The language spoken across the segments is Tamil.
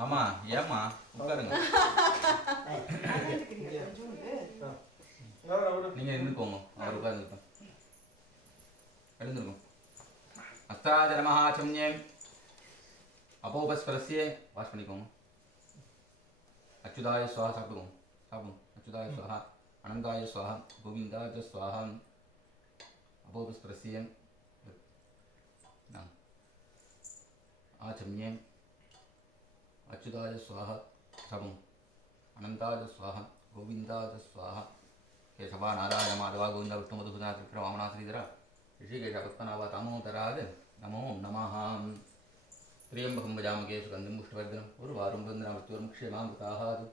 மாமா ஏம்மா உட்காருங்க. நீங்க இருந்துக்கோங்க, அவர் உட்கார்ந்துருக்கோம். எழுந்திருக்கும். அஸ்தாஜ நமஹாச்சம்யம் அப்போபஸ்பரஸ்யே வாஷ் பண்ணிக்கோங்க. அச்சுதாய ஸ்வாஹா சாப்பிடுவோம். சாப்பிடுவோம். அச்சுதாய ஸ்வாஹா, அனந்தாய ஸ்வாஹா, கோவிந்தாய ஸ்வாஹா, அப்போபஸ்பரஸ்யே ஆச்சம்யம் அச்சுதாய ஸ்வாஹா சாப்பிடுவோம். அனந்தாய ஸ்வாஹா, கோவிந்தாய ஸ்வாஹா. கேசவா நாராயண மாதவா கோவிந்தா விஷ்ணு மதுசூதனா கிருஷ்ண வாமனா ஸ்ரீதரா ऋषिकेश पद्मनाभ दामोदराज नमो नमः. त्र्यंबकं भजामहे सुगन्धिं पुष्टिवर्धनम् उर्वारुं बन्धनामृत्युर्मुक्षेमामृताहात्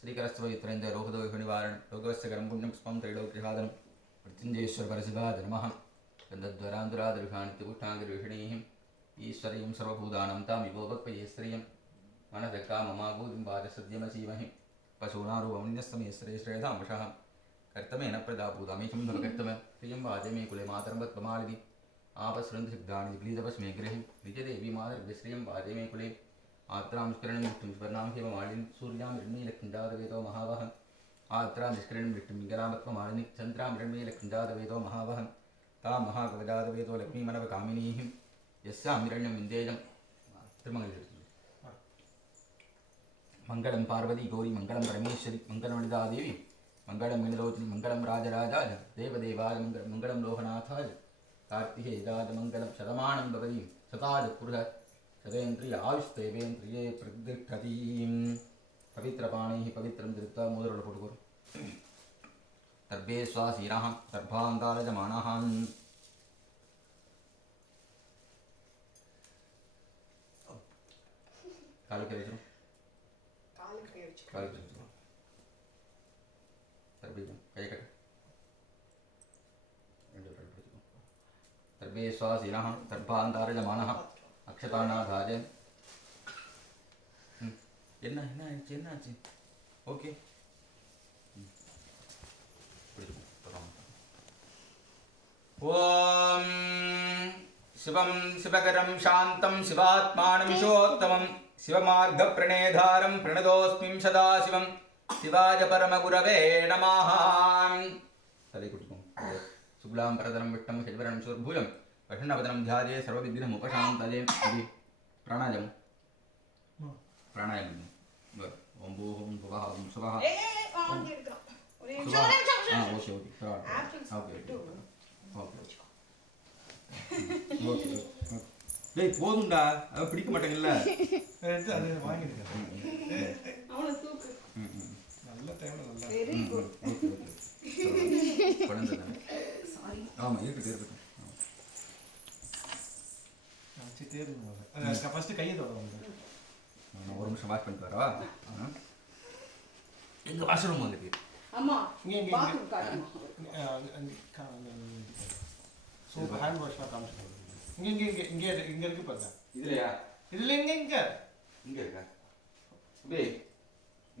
श्रीकरस्वैत्रेन्द्र रोगदोषनिवारणं योगस्य करं पुण्यं पुष्पं त्रैलोक्यसाधनं मृत्युञ्जयेश्वर परशिवाय नमः. गन्धद्वरान्तुरादृशानित्यपुष्टाङ्गदृषिणीः ईश्वरीं सर्वभूतानां तामिवोपक्वये स्त्रियं मनसकाममागोदिं वाचसद्यमसीमहि पशूनारूपमन्यस्तमेश्वरे श्रेयधामशः कर्तमेन प्रदाभूतामीशं भवकर्तव्यं प्रियं वाजे मे कुले मातरं वत्पमालिनि आपस्रन्धसिद्धानि ग्लीतपस्मे गृहे निजदेवी मातर्गश्रियं वाजे मे कुले आत्रां निष्करणं मृष्टिं स्वर्णां हेममालिनि सूर्यां हिरण्मयीलक्ष्मीजातवेदो महावहन् आत्रां निष्करणं मृष्टिं मिङ्गलामत्वमालिनि चन्द्रां हिरण्मयीलक्ष्मीजातवेदो महावहन् तां महाकवजातवेदो लक्ष्मीमनवकामिनीः यस्यां हिरण्यं विन्देयं त्रिमङ्गलम् मङ्गलं पार्वती गौरी मङ्गलं परमेश्वरी मङ्गलं ललितादेवी मंगलम मीनलोचनी मंगलम राजराजाय देवदेवाय मंगलम लोहनाथाय कार्तिकेयाय मंगलम शतमानं भवति शताय पुरुष शतेन्द्रिय आयुष्तेवेन्द्रिये प्रतिष्ठति. पवित्रपाणिः पवित्रं धृत्वा मोदरं पोटुकोरु सर्वे स्वासीनः सर्वान्तारजमानः. कालकेरेचु सर्वे स्वासीनः सर्वान्तारजमानः अक्षतानाथाय. என்னாச்சு ஓகே. ஓம் சிவம் சிவகரம் சாந்தம் சிவாத்மானம் விசோத்தமம் சிவமார்கப்ரணேதாரம் பிரணதோஸ்மிம் சதாசிவம் शिवाय परमगुरवे नमः. तले कुटिकं शुक्लां परधरं विष्णं शशिवरणं शूर्भुजं प्रसन्नवदनं ध्याये सर्वविघ्नमुपशान्तये. प्राणायाम प्राणायाम ओम भूः भुवः स्वः ओके ओके ओके டேய் போதும்டா, அவ பிடிக்க மாட்டேங்கல்ல. அது வாங்கிடுங்க. அவளை தூக்கு. நல்ல டைம்ல நல்லா. Very good. பணந்தா. சாரி. ஆமா இருக்கட்டும். நான் சித்தேருங்க. ஃபர்ஸ்ட் கையை தொடங்க. நான் ஒரு நிமிஷம் வாஷ் பண்ணிட்டு வரவா? எங்க வாஷ்ரூம் வந்துட்டு. அம்மா இங்க பாத்ரூம் காட்டுமா. சோ ஹேண்ட் வாஷ் காமிச்சு. இங்க இருக்கு பாருங்க. இதுலயா? இதுல இங்க இருக்கா? பே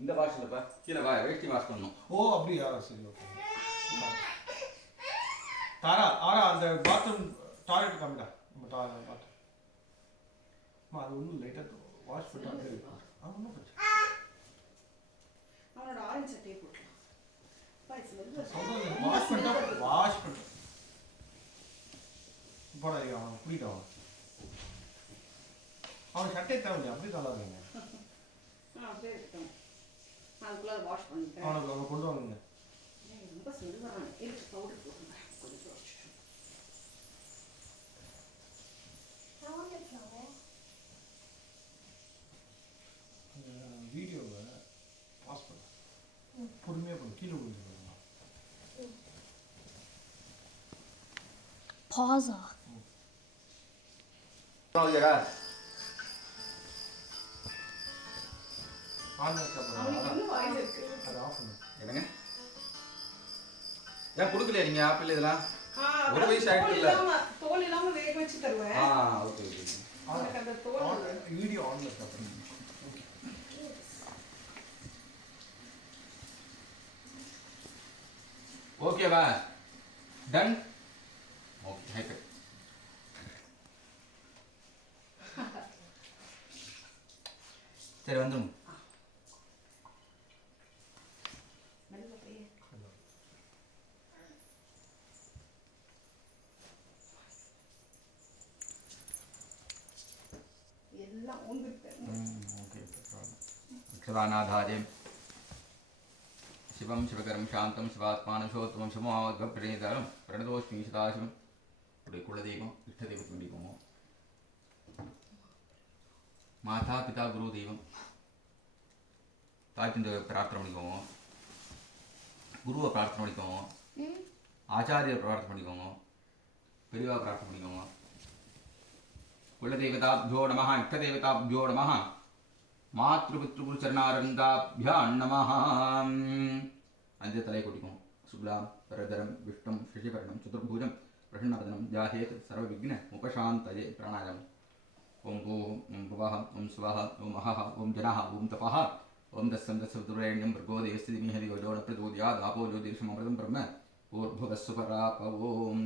இந்த வாஷ்லப்பா கீழ வா வெட்டி வாஷ் பண்ணனும். ஓ அப்படியா? சரி ஓகே. தாரா அந்த பாத்ரூம் டாய்லெட் காமிடா. நம்ம டாய்லெட் பாத்ரூம். அது ஒண்ணு லைட்டா வாஷ் பண்ணிட்டு இருக்கு. ஆமா பிரச்சனை. அவனோட ஆரஞ்சு சட்டை போட்டுலாம். பாய்ஸ் வந்து வாஷ் பண்ணிட்டு போடா அவன் குடிட்டான். அவன் சட்டை தேவையில்லை அப்படி நல்லா இருக்குங்க. அப்படியே இருக்கட்டும். அதுக்குள்ள வாஷ் பண்ணிட்டேன். அவனை கொண்டு வாங்க. ரொம்ப சொல்லுவாங்க. இருக்கு பவுடர் போடுங்க. கொஞ்சம் வீடியோவை பாஸ் பண்ண பொறுமையாக பண்ணு. கீழே விழுந்து Pausa. ஏன் கொடுக்கலையா நீங்க ஆப்பிள் இதெல்லாம்? ஒரு வயசு ஆயிட்டு இல்ல. தோல் இல்லாம வேக வச்சு தருவேன். Okay okay. உங்களுக்கு அந்த தோல் வீடியோ ஆன்ல இருக்கு. ஓகேவா? டன். Okay hacker. சரி வந்துடும். மெல்ல போய். எல்லாம் ஊந்துட்டு. ஓகே அக்ஷராநாதாஜயம் சிவம் சிவகரம் சாந்தம் சிவாத்மானுஷோத்தமம் சிவமாவத்வப்ரணீதாரம் பிரணதோஸ்மி சதாசிவம். உடைய குலதெய்வம் இஷ்ட தெய்வத்தை வேண்டிக்கோங்க. மாதா பிதா குரு தெய்வம் தாய்க்கு பிரார்த்தனை பண்ணிக்கோங்க. குருவை பிரார்த்தனை பண்ணிக்கோங்க. ஆச்சாரியர் பிரார்த்தனை பண்ணிக்கோங்க. பெரியவா பிரார்த்தனை பண்ணிக்கோங்க. குலதெய்வதாப்யோ நம இஷ்டதெய்வதாப்யோ நம மாத்ருபித்ருகுருச்சரணாரந்தாபியான் நம. அந்த தலையை கொட்டிக்கும். சுக்லாம் பரதரம் விஷ்ணும் சசிகரணம் சதுர்பூஜம் பிரசன்னபதனம் ஜாஹேத் சர்வவிக்ன உபசாந்தயே. பிராணாயாமம். ஓம் பூம் ஓம் புவः ஓம் ஸ்வः ஓம் அஹः ஓம் ஜனः ஓம் தபः ஓம் தஸ்ஸம் தஸ்ஸவிதுரேண்யம் भर्गो देवस्य धीमहि धियो यो न प्रचोदयात् आपो ज्योतिषममृतं ब्रह्म भूर्भुवस्सुपराप ओम.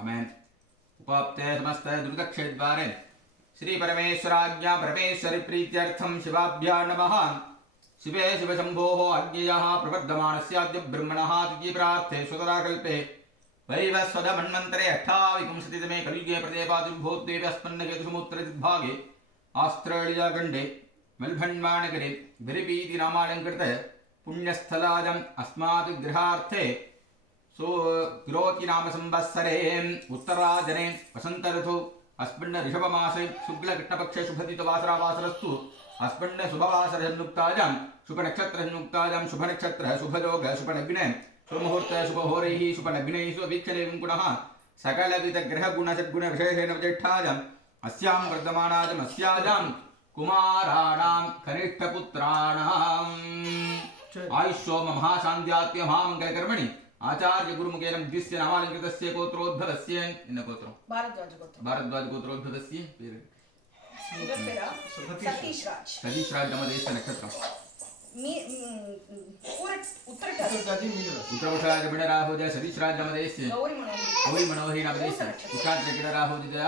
आमेन. उपाप्ते समस्त दुर्गक्षेद्वारे श्री परमेश्वराज्ञा परमेश्वरी प्रीत्यर्थं शिवाभ्यां नमः. शिवे शिवशम्भोः अज्ञेयः प्रवर्धमानस्याद्य ब्रह्मणः तिथि प्रार्थे स्वतराकल्पे वैवस्वत मन्वन्तरे 28तमे कलियुगे प्रदेपादुर्भूद्देवी अस्मन्नकेतुसमुत्तरदिग्भागे आस्ट्रेलियाखण्डे मेल्बर्न्मानगरे गिरिपीति नामालङ्कृत पुण्यस्थलाजम् अस्मात् गृहार्थे गिरोति नाम संवत्सरे उत्तराजने वसंत ऋतु अस्मिन् ऋषभमासे शुक्लकृष्णपक्षे शुभदितवासरावासरस्तु अस्मिन् शुभवासरसंयुक्तायां शुभनक्षत्रसंयुक्तायां शुभनक्षत्रः शुभयोग शुभलग्ने शुभमुहूर्त शुभहोरैः शुभलग्नैः शुभवीक्षणे गुणः सकलविधग्रहगुणसद्गुणविशेषेण विज्येष्ठायाम् अस्यां वर्धमानायाम् अस्यायां कुमाराणां कनिष्ठपुत्राणाम् आयुष्योम महाशान्त्यात्य महामङ्गलकर्मणि आचार्य गुरुमुखेन दिस्य नामालंकृतस्य गोत्रोद्भवस्य इन गोत्रम भारद्वाज गोत्रोद्भवस्य पेर सतीश राज नमदेश नक्षत्रम उत्तरवशाय बिडराहो जय सतीश राज नमदेश गौरी मनोहरी नमदेश उषाद्र गिडराहो जय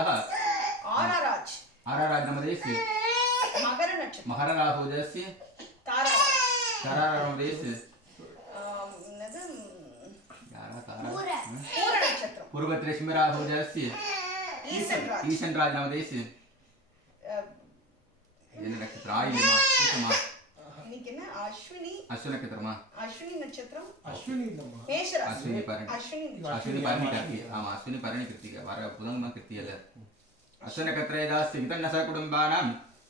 आरा राज नमदेश मकर राहो जयस्य तारा नमदेश पूर्वत्रेश्मराहो जयस्य ईशन राज नमदेश नक्षत्र आयिमा ईशमा अश्विनी नक्षत्रमा अश्विनी नक्षत्रम अश्विनी अश्विनी पारणी कार्तिक आमा अश्विनी पारणी कृतिका वार पुदंगमा कृतियल्ल अश्विनी नक्षत्रे दास्य वितन्नस कुटुंबानां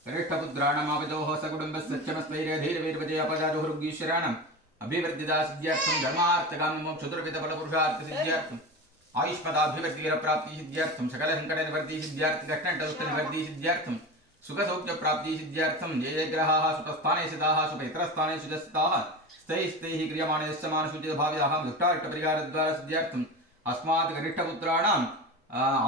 कनिष्ठपुत्राणामापदोः सकुटुम्बस्य सच्चमस्वैर्यधीरवीर्वजय अपजाजोहृगीश्वराणाम् अभिवृद्धिदा सिद्ध्यर्थं धर्मार्थकाममोक्षचतुर्विधफलपुरुषार्थसिद्ध्यर्थम् आयुष्मदाभिवृद्धिकरप्राप्तिसिद्ध्यर्थं सकलसङ्कटनिवृत्तिसिद्ध्यर्थं कष्टनिवृत्तिसिद्ध्यर्थं सुखसौख्यप्राप्तिसिद्ध्यर्थं ये ये ग्रहाः सुखस्थाने स्थिताः सुखैतरस्थाने सुजस्थिताः स्थैः क्रियमाणस्य मानसूचितभाव्याः दुष्टारिष्टपरिहारद्वारा सिद्ध्यर्थम् अस्मात् कनिष्ठपुत्राणाम्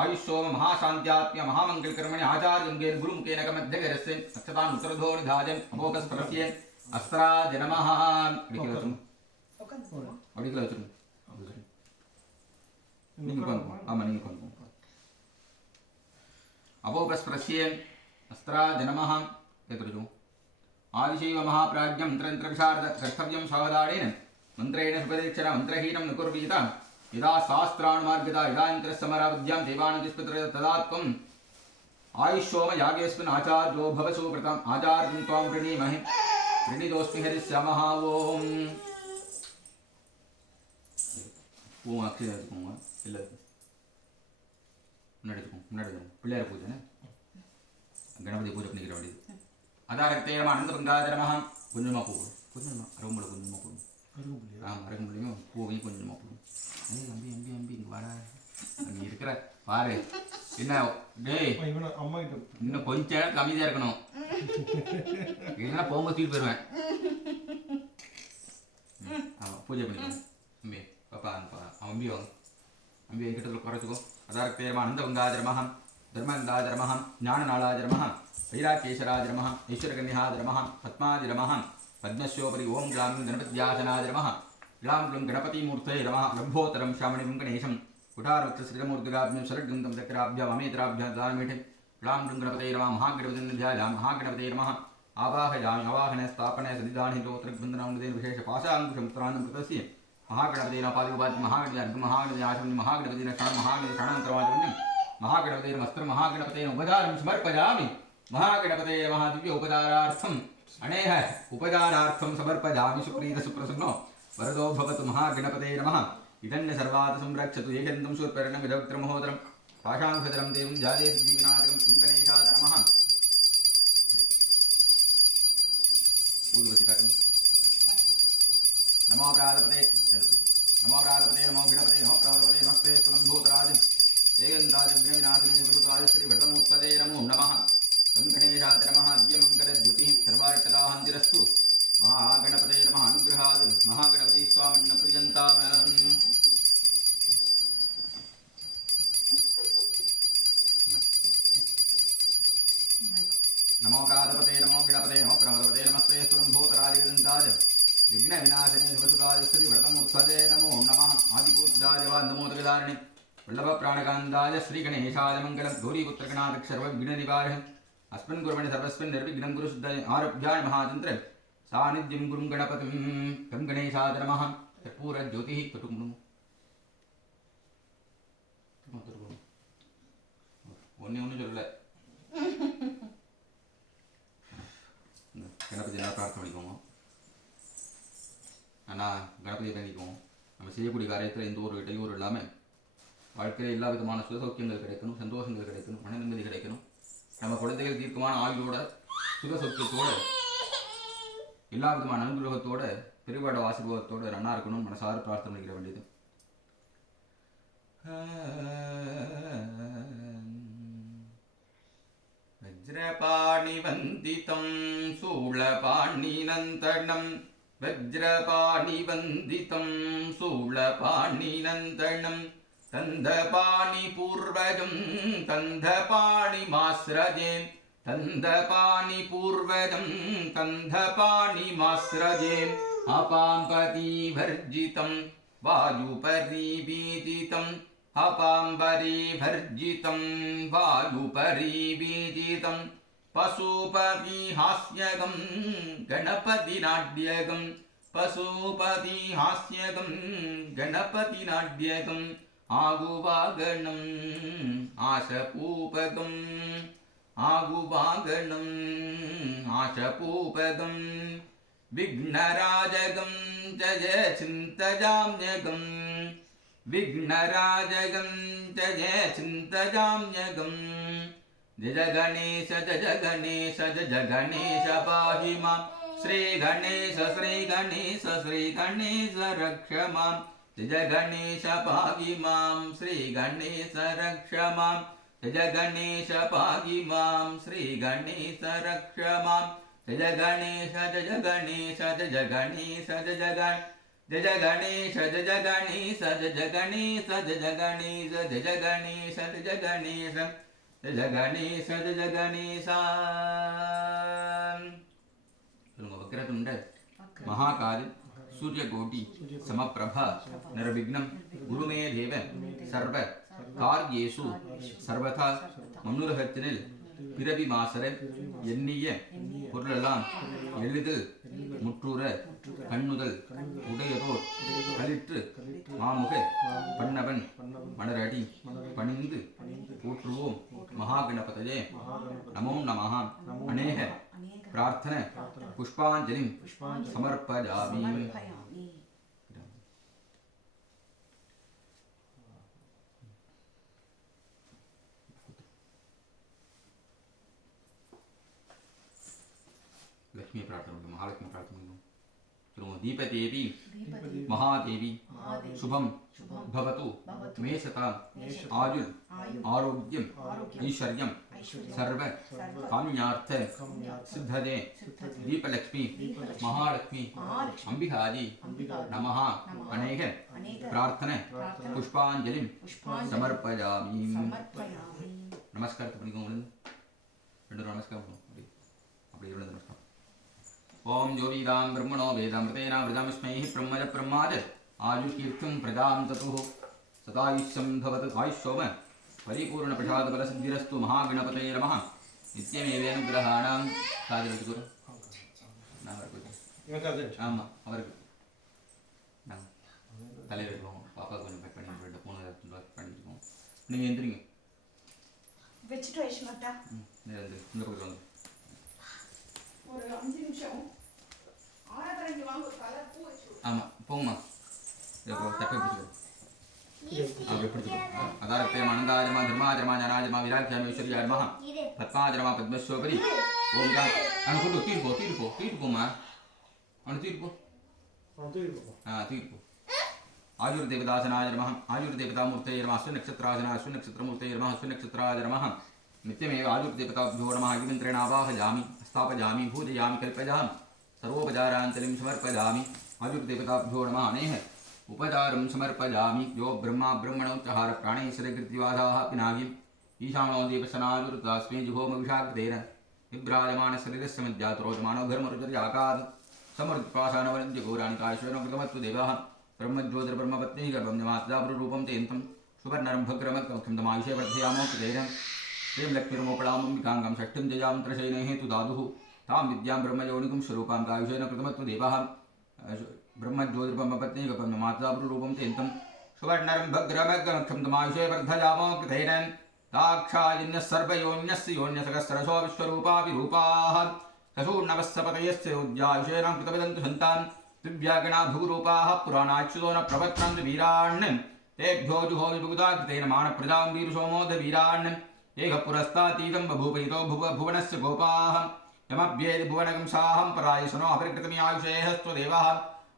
आयुष्योम महाशान्त्यात्म्य महामङ्गलकर्मणि आचार्यं गुरुमुखेन कमध्यगरस्य अक्षतान् उत्तरधो निधाजन् अभोगस्परस्य अस्त्राज नमः. अभोगस्परस्य अस्त्राज नमः. आदिशैव महाप्राज्ञं तन्त्रविशारद कर्तव्यं सावधानेन मन्त्रेण सुपरीक्षण मन्त्रहीनं न कुर्वीत यदा शास्त्रानुमार्गता यदान्तरसमरावद्यां देवानुतिष्ठित तदा त्वम् आयुष्योम यागेऽस्मिन् आचार्यो भव सुव्रतम् आचार्यं त्वां प्रणीमहे प्रणीतोऽस्मि हरिश्यामः. ओम பூ அக்ஷதை எடுத்துக்கோங்க. இல்லை முன்னாடி பிள்ளையார் பூஜை கணபதி பூஜை பண்ணிக்கிற வேண்டியது. அதாரத்தேரமா அனந்த பங்காதரமாக கொஞ்சமாக பூ கொஞ்சமாக அருகும்புல கொஞ்சமாக போடும். ஆமாம் அருகும்புலையும் பூவையும் கொஞ்சமாக போடும். அம்பி அம்பி அம்பி இங்கே வாடா நீ இருக்கிற பாரு என்ன டேய் அம்மா இன்னும் கொஞ்ச நேரம் அமைதியாக இருக்கணும் இல்லைன்னா போகும்போது தூக்கி போயிடுவேன். ஆமாம் பூஜை பண்ணிக்கணும். அம்பி பாப்பா அனுப்பா அவன் அம்பி வாங்க அம்பி என்கிட்ட குறைச்சிக்கோ. அதாரத்தேரமா அனந்த பங்காதரமஹம் धर्मन्दाजरमहं ज्ञाननालाजरमहं वैराकेशराजरमहं ऐश्वर्यकन्याजरमहं पद्माजरमहं पद्मस्योपरि ओं ग्लां गणपत्यासनाजरमः ग्लां ग्लुं गणपतिमूर्तये नमः. लम्भोत्तरं श्यामणिं गणेशं कुठारवक्षश्रितमूर्तिकाभ्यं शरद्गन्धं चक्राभ्याम् अमेतराभ्यां दानमीठे ह्लां ह्लूं गणपतये नमः महागणपतिं ध्यायामि महागणपतये नमः आवाहयामि आवाहने स्थापने सन्निधाने लोत्रग्बन्धनामृतेन विशेषपाशाङ्कुशं त्राणं कृतस्य महागणपतये नमः पादिपाति महागणपति महागणपति आशमनि महागणपतिन शरणं महागणपति शरणं महागणपतये नमस्त्रं महागणपतये उपचारं समर्पयामि महागणपतये नमः दिव्य उपचारार्थम् अनेह उपचारार्थं समर्पयामि सुप्रीत सुप्रसन्नो वरदो भवतु महागणपतये नमः इदन्य सर्वात् संरक्षतु एकदन्तं शूर्परणं गजवक्त्रमहोदरं पाशाङ्कुशधरं देवं जाये सिद्धिविनायकं चिन्तनेशाय नमः ऊदुबत्ति नमो प्रातपते नमो प्रातपते नमो गणपते नमो प्रभवते नमस्ते सुलम्भूतराज जयन्ताज विघ्नविनाशिने सुकृतवाज श्रीभृतमूर्तये नमो नमः गणेशाय नमः दिव्यमङ्गलज्योतिः सर्वारिष्टदाहन्तिरस्तु महागणपते नमः अनुग्रहात् महागणपति स्वामिन्न प्रियन्ताम् नमो प्रातपते नमो गणपते नमो प्रमदपते नमस्ते सुलम्भूतराज जयन्ताज विघ्नविनाशिने सुकृतवाज श्रीभृतमूर्तये नमो नमः आदिपूज्याय नमोदगदारिणे वल्लभप्राणकान्ताय श्रीगणेशाय मङ्गलं गौरीपुत्रगणादक्षर्वविघ्ननिवारः अस्मिन् कुर्वणि सर्वस्मिन् निर्विघ्नं गुरुशुद्धये आरभ्याय महातन्त्र सान्निध्यं गुरुं गणपतिं गं गणेशाय नमः कर्पूरज्योतिः कुटुम्बं ஒன்று சொல்லலை கணபதி எல்லாம் பிரார்த்தனை பண்ணிக்கோங்க அண்ணா கணபதியை பண்ணிக்குவோம் நம்ம செய்யக்கூடிய காரியத்தில் எந்த ஒரு இடையூறு இல்லாமல் வாழ்க்கையில் எல்லா விதமான சுகசௌக்கியங்கள் கிடைக்கணும் சந்தோஷங்கள் கிடைக்கணும் மன நிம்மதி கிடைக்கணும் நம்ம குழந்தைகள் தீர்க்கமான ஆயுளோட சுகசௌக்கியத்தோடு எல்லா விதமான அனுகிரகத்தோட பெருவாட ஆசீர்வாதத்தோடு நன்னா இருக்கணும் மனசார பிரார்த்தனை பண்ணிக்கிற வேண்டியது வஜ்ரபாணிவந்திதம் சூளபாணிநந்தனம் वज्रपाणिवन्दितं शूलपाणिनन्दनं तन्दपाणिपूर्वजं तन्दपाणिमास्रजे तन्दपाणिपूर्वजं तन्दपाणिमास्रजे अपाम्पतिवर्जितं वायुपरिवीदितं अपाम्बरिवर्जितं वायुपरिवीदितं पशुपतिहास्यगं गणपतिनाट्यगं पशुपतिहास्यगं गणपतिनाट्यगं आगुवागणम् आशपूपगम् आगुवागणम् आशपूपगं विघ्नराजगं जय चिन्तयाम्यगं विघ्नराजगं जय चिन्तयाम्यगं जय गणेश पाहि मां श्री गणेश रक्ष मां जय गणेश पाहि मां श्री गणेश रक्ष मां जय गणेश पाहि मां श्री गणेश रक्ष मां जय गणेश जय गणेश जय गणेश जय गणेश जय गणेश जय गणेश जय गणेश जय गणेश जय गणेश जय गणेश जय गणेश वक्रतुंड महाकाल सूर्यकोटि समप्रभा निर्विघ्नं गुरु मे देव सर्व कार्येषु सर्वथा மண்ணுலகத்தினில் பிறவி மாசர எண்ணிய பொருளெல்லாம் எளிதில் முற்றுற கண்ணுதல் உடையதோர் களிற்று மாமுக பண்ணவன் மலரடி பணிந்து போற்றுவோம் மகாகணபதயே நமோ நமः அநேக प्रार्थन पुष्पांजलि समर्पयामि लक्ष्मी प्रार्थना महालक्ष्मी प्रार्थना चलो दीपदेवी महादेवी शुभम भवतु मे सता आयुर् आरोग्यम ऐश्वर्यम सर्व काम्यार्थ सिद्धदे दीपलक्ष्मी महालक्ष्मी अंबिकादि नमः अनेक प्रार्थना पुष्पांजलि समर्पयामि नमस्कार नमस्कार नमस्कार ओम ज्योतिरां ब्रह्मणो वेदामृतेना वृदामस्मै ब्रह्मज ब्रह्माज आयुकीर्थं प्रदां ततुः सदायुष्यं भवतु आयुष्योम परिपूर्णप्रसादफलसिद्धिरस्तु महागणपतये नमः नित्यमेवेनुग्रहाणां साधयतु गुरु நான் அவருக்கு ஆமாம் அவருக்கு நாங்கள் தலையில் இருக்கோம் பாப்பா கொஞ்சம் கட் பண்ணி விட்டு 3000 ரூபா பண்ணிட்டுருக்கோம் நீங்கள் எந்திரிங்க வச்சுட்டு வைஷ்ணட்டா இந்த பக்கத்தில் வந்து ஒரு 5 நிமிஷம் ஆராதனைக்கு வாங்க ஒரு கலர் பூ வச்சு ஆமாம் போங்கம்மா தப்பை பிடிச்சிக்கோ அப்படி பிடிச்சிக்கோ அதாரத்தேம் அனந்தாஜமா தர்மாஜமா ஞானாஜமா விராக்கியாமேஸ்வரியாஜமா பத்மாஜமா பத்மஸ்வபரி ஓம் கா அவனை கொண்டு தீர்ப்போ போம்மா அவனை தீர்ப்போ தீர்ப்போ आयुर्देवदासनाय नमः आयुर्देवतामूर्तये नमः स्वनक्षत्राजना स्वनक्षत्रमूर्तये नमः स्वनक्षत्राय नमः नित्यमेव आयुर्देवताभ्यो नमः अग्निमन्त्रेणावाहयामि स्थापयामि पूजयामि कल्पयामि सर्वोपचाराञ्जलिं समर्पयामि आयुर्देवताभ्यो नमः अनेह उपचारं समर्पयामि यो ब्रह्मा ब्रह्मणोच्चहार प्राणैश्वरकृतिवासाः पिनागि ईशानो देवसनायुर्दास्मै जुहोमविषाग्धेन विभ्राजमानशरीरस्य मध्यात्रोजमानो घर्मरुजर्याकात् समृद्धिपाशानवरद्यघोराणिकाश्वरं कृतमत्तु देवः ब्रह्मज्योतिर्ब्रह्मपत्नी गर्भं जमात्यापुरूपं तेन्तं सुवर्णरं भग्रमत्कं तमायुषे वर्धयामो कृतेन श्रीं लक्ष्मीर्मोपलामम्बिकाङ्गं षष्ठीं जयां त्रशैनेः तु दादुः तां विद्यां ब्रह्मयोनिकं स्वरूपां कायुषेन कृतमत्तु देवः ब्रह्मज्योतिर्ब्रह्मपत्नी गर्भं जमात्यापुरूपं तेन्तं सुवर्णरं भग्रमत्कं तमायुषे वर्धयामो कृतेन दाक्षायन्यः सर्वयोन्यस्य योन्यसहस्रशो विश्वरूपा विरूपाः तसूर्णवस्सपतयस्य उद्यायुषेण कृतविदन्तु सन्तान् दिव्यागणा भूरूपाः पुराणाच्युतो न प्रवक्त्रन्ति वीरान् तेभ्यो जुहोमि भुगुताकृतेन मानप्रजां वीरुसोमोद वीरान् एकः पुरस्तातीतं बभूवयितो भुवनस्य गोपाः यमभ्येति भुवनगंसाहं परायसनो अपरिकृतमियायुषेहस्त्वदेवः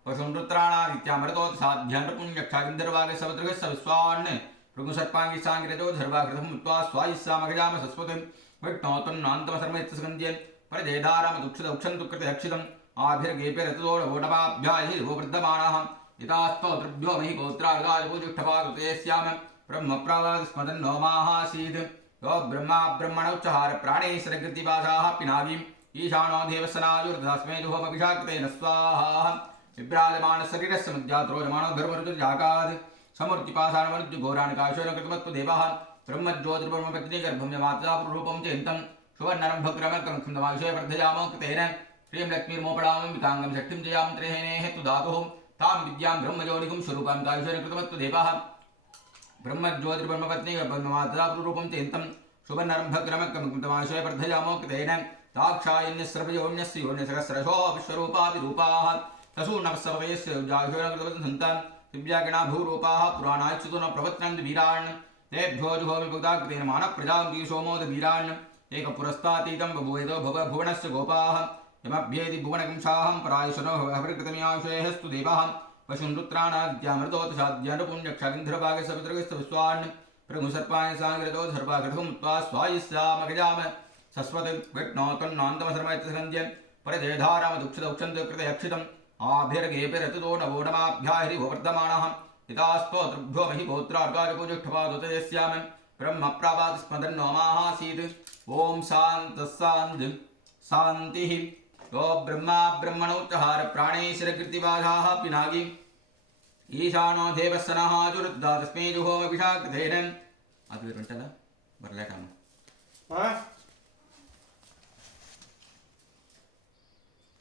पशुनृत्राणादित्यामृतोत् साध्यान्पुण्यक्षागिन्धर्वागसवदृगस्य विश्वान् भृगुसर्पाङ्गिसाङ्गिरजो धर्वाकृतं मुत्वा स्वायिस्सामगजाम सस्वतिं विष्णोतन्नान्तमसर्मयत्सगन्ध्ये परजेधारामदुक्षदुक्षन्तुकृतयक्षितम् आभिर्गेपिरतोडवोटमाभ्याहि वर्धमानः यथास्तोत्रभ्यो महि गोत्रार्गादिपूजुष्ठपाकृते स्याम ब्रह्मप्रावास्मदन्नो माहासीत् यो ब्रह्मा ब्रह्मणोच्चहार प्राणैश्वरकृतिपाशाः पिनागीम् ईशानो देवसनायुर्दस्मै जुहोमभिषाकृतेन स्वाहा विभ्राजमानशरीरस्य मध्यात्रोजमानो घर्मरुजर्याकात् समूर्तिपाशानमरुद्युघोराणिकाश्वरेण कृतमत्तु देवः ब्रह्मज्योतिर्ब्रह्मपत्नी गर्भं जमात्यापुरूपं चेन्तं सुवर्णरं भग्रमकं तमायुषे वर्धयामो कृतेन श्रीं लक्ष्मीर्मोपलामम्बिकाङ्गं षष्ठीं जयां त्रेहेनेः तु धातुः तां विद्यां ब्रह्मयोनिकं स्वरूपां कायुषेण कृतमत्तु देवः ब्रह्मज्योतिर्ब्रह्मपत्नी गर्भमात्रापुरूपं तेन्तं सुवर्णरं भग्रमकं तमायुषे वर्धयामो कृतेन दाक्षायन्यस्सर्वयोन्यस्य योन्यसहस्रशो विश्वरूपा विरूपाः तसूर्णवस्सपतयस्य उद्यायुषेण कृतवन्तः सन्तान् दिव्यागणा भूरूपाः पुराणाच्युतो न प्रवक्त्रन्ति वीरान् तेभ्यो जुहोमि भुगुताकृतेन मानप्रजां वीरुसोमोद वीरान् एकः पुरस्तातीतं बभूवयितो भुवनस्य गोपाः यमभ्येति भुवनगंसाहं परायसनो अपरिकृतमियायुषेहस्तु देवः पशुनृत्राणादित्यामृतोत् साध्यानुपुण्यक्षागिन्धर्वागसवितृगस्य विश्वान् भृगुसर्पाय साङ्गिरतो धर्वाकृतं मुत्वा स्वायिस्सामगजाम सस्वतिं विष्णोतन्नान्तमसर्मयत्सगन्ध्ये परजेधारामदुक्षदुक्षन्तकृतयक्षितम् आभिर्गेपिरतुतो नवोढमाभ्याहिरिववर्धमानः यथास्तोत्रभ्यो महि गोत्रार्गादिपूजुष्ठपादुते स्याम ब्रह्मप्रावादिस्मदन्नो माहासीत् ॐ शान्तस्सान्तिः शान्तिः यो ब्रह्मा ब्रह्मणोच्चहार प्राणैश्वरकृतिवासाः पिनागि ईशानो देवस्सनः आजुरुद्धातस्मै जुहोमभिषाकृतेन ಅದು ಇರುಂಟಲ್ಲ ಬರಲೇಟಮ್ಮ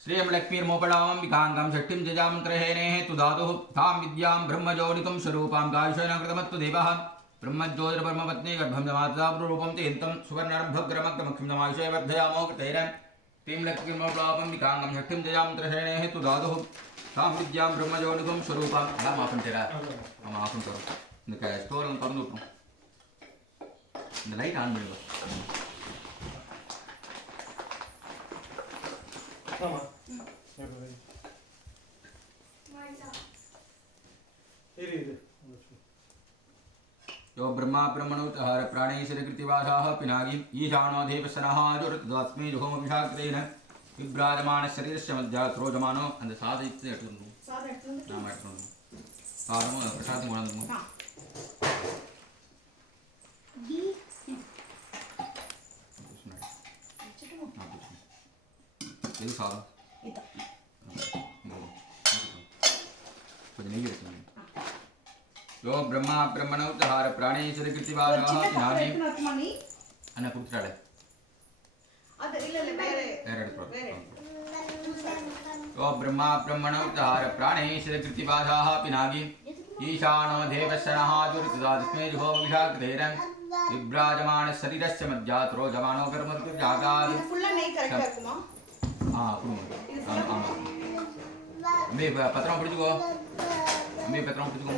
श्रियं लक्ष्मीर्मोपलामम्बिकाङ्गं षष्ठीं जजां त्रहेनेः तु धातुः तां विद्यां ब्रह्मयोनिकं स्वरूपां कायुषेण कृतमत्तु देवः ब्रह्मज्योतिर्ब्रह्मपत्नी गर्भं जमात्यापुरूपं तेन्तं सुवर्णरं भग्रमग्रमक्षं तमायुषे वर्धयामो कृतेन श्रीं लक्ष्मीर्मोपलामम्बिकाङ्गं षष्ठीं जजां त्रहेनेः तु धातुः तां विद्यां ब्रह्मयोनिकं स्वरूपां எல்லாம் ஆஃப் பண்ணிட்டேரா ஆமாம் ஆஃப் பண்ணிட்டு வரோம் இந்த ஸ்டோர் வந்து திறந்து விட்டுரும் இந்த லைட் ஆன் பண்ணிடுவோம் ஆமாம் இது यो ब्रह्मा ब्रह्मणोच्चहार प्राणैश्वरकृतिवासाः पिनागि ईशानो देवस्सनः आजुरुद्धातस्मै जुहोमभिषाकृतेन विभ्राजमानशरीरस्य मध्यात्रोजमानो அந்த சாதத்தை எடுத்துக்கணும் சாதம் எடுத்து நாம எடுத்துக்கணும் சாதமும் பிரசாதம் கொண்டாந்துக்கணும் இது சாதம் இது கொஞ்சம் நெய் எடுத்துக்கணும் யோ பிரம்மா பிரம்மண உத்தஹார பிராணேஸ்வர ஒரு கிருத்திவாசாஹ சின்ன கப்பல் பினாகி எடுத்துன்னு வரட்டுமா நீ? அண்ணா கொடுத்துட்டாளே அது இல்ல வேற வேற எடுத்து வேற यो ब्रह्मा ब्रह्मणोद्धार प्राणेश्वर कृतिवासाः पिनागी ईशानो देवशनः दुर्गदास्मे जुहोमिषाकृतेरं विभ्राजमान शरीरस्य मध्यात्रो जमानो कर्मर्तुर्जागात् இது ஃபுல்லா நெய் கரெக்ட்டா இருக்குமா? ஆமாம் அம்பி பத்திரம் பிடிச்சிக்கோ அம்பி பத்திரம் பிடிச்சிக்கோ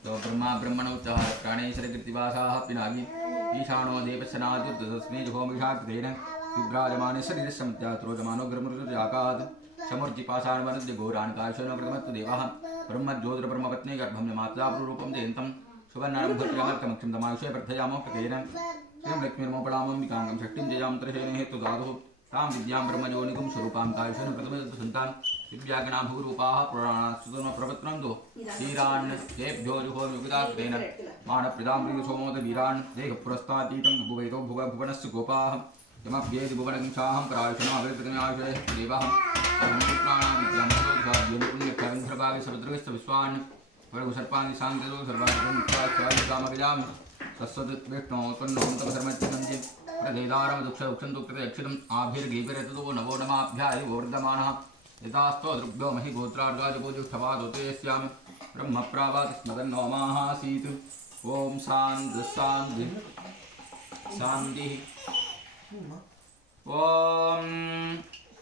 तो ब्रह्मा ब्रह्मणोद्धार प्राणेश्वर कृतिवासाः पिनागी ईशानो देवशनः दुर्गदास्मे जुहोमिषाकृतेरं विभ्राजमान शरीरस्य मध्यात्रो जमानो कर्मर्तुर्जागात् समूर्तिपाषाणवनद्य घोरान् काशोनो कृतमत्तु देवः ब्रह्मज्योतिर्ब्रह्मपत्नी गर्भं मात्रारूपं जयन्तं सुवर्णारम्भक्रियामर्कमक्षं तमायुषे वर्धयामो कृतेन श्रीं लक्ष्मीर्मोपलामं विकाङ्गं शक्तिं जयां त्रिशेने हेतु दातुः तां विद्यां ब्रह्मजोनिकुं स्वरूपां कायुषेन कृतमत्तु सन्तान् दिव्यागणा भूरूपाः पुराणास्तुतनो प्रवत्नन्तु वीरान् तेभ्यो जुहो युगदाकृतेन मानप्रदां प्रियसोमोद वीरान् देहपुरस्तातीतं भुवैतो भुवनस्य गोपाः यमभ्येति भुवनगंशाहं परायुषणमभिकृतमायुषे देवः पुण्यक्षरन्धरभागे समुद्रगश्च विश्वान् वरगुसर्पाणि साङ्गतो सर्वान् तस्वद् विष्णोत्पन्नोन्तमसर्मच्चनन्दे प्रदेदारं दुःखदुःखन्तुकृतयक्षितम् आभिर्गीभिरततो नवो नमाभ्याय वर्धमानः यथास्तो दृभ्यो महि गोत्रार्गाजगोजुष्ठवादोतेस्यां ब्रह्मप्रावात् स्मदन्नोमासीत् ॐ शान्तिः ओम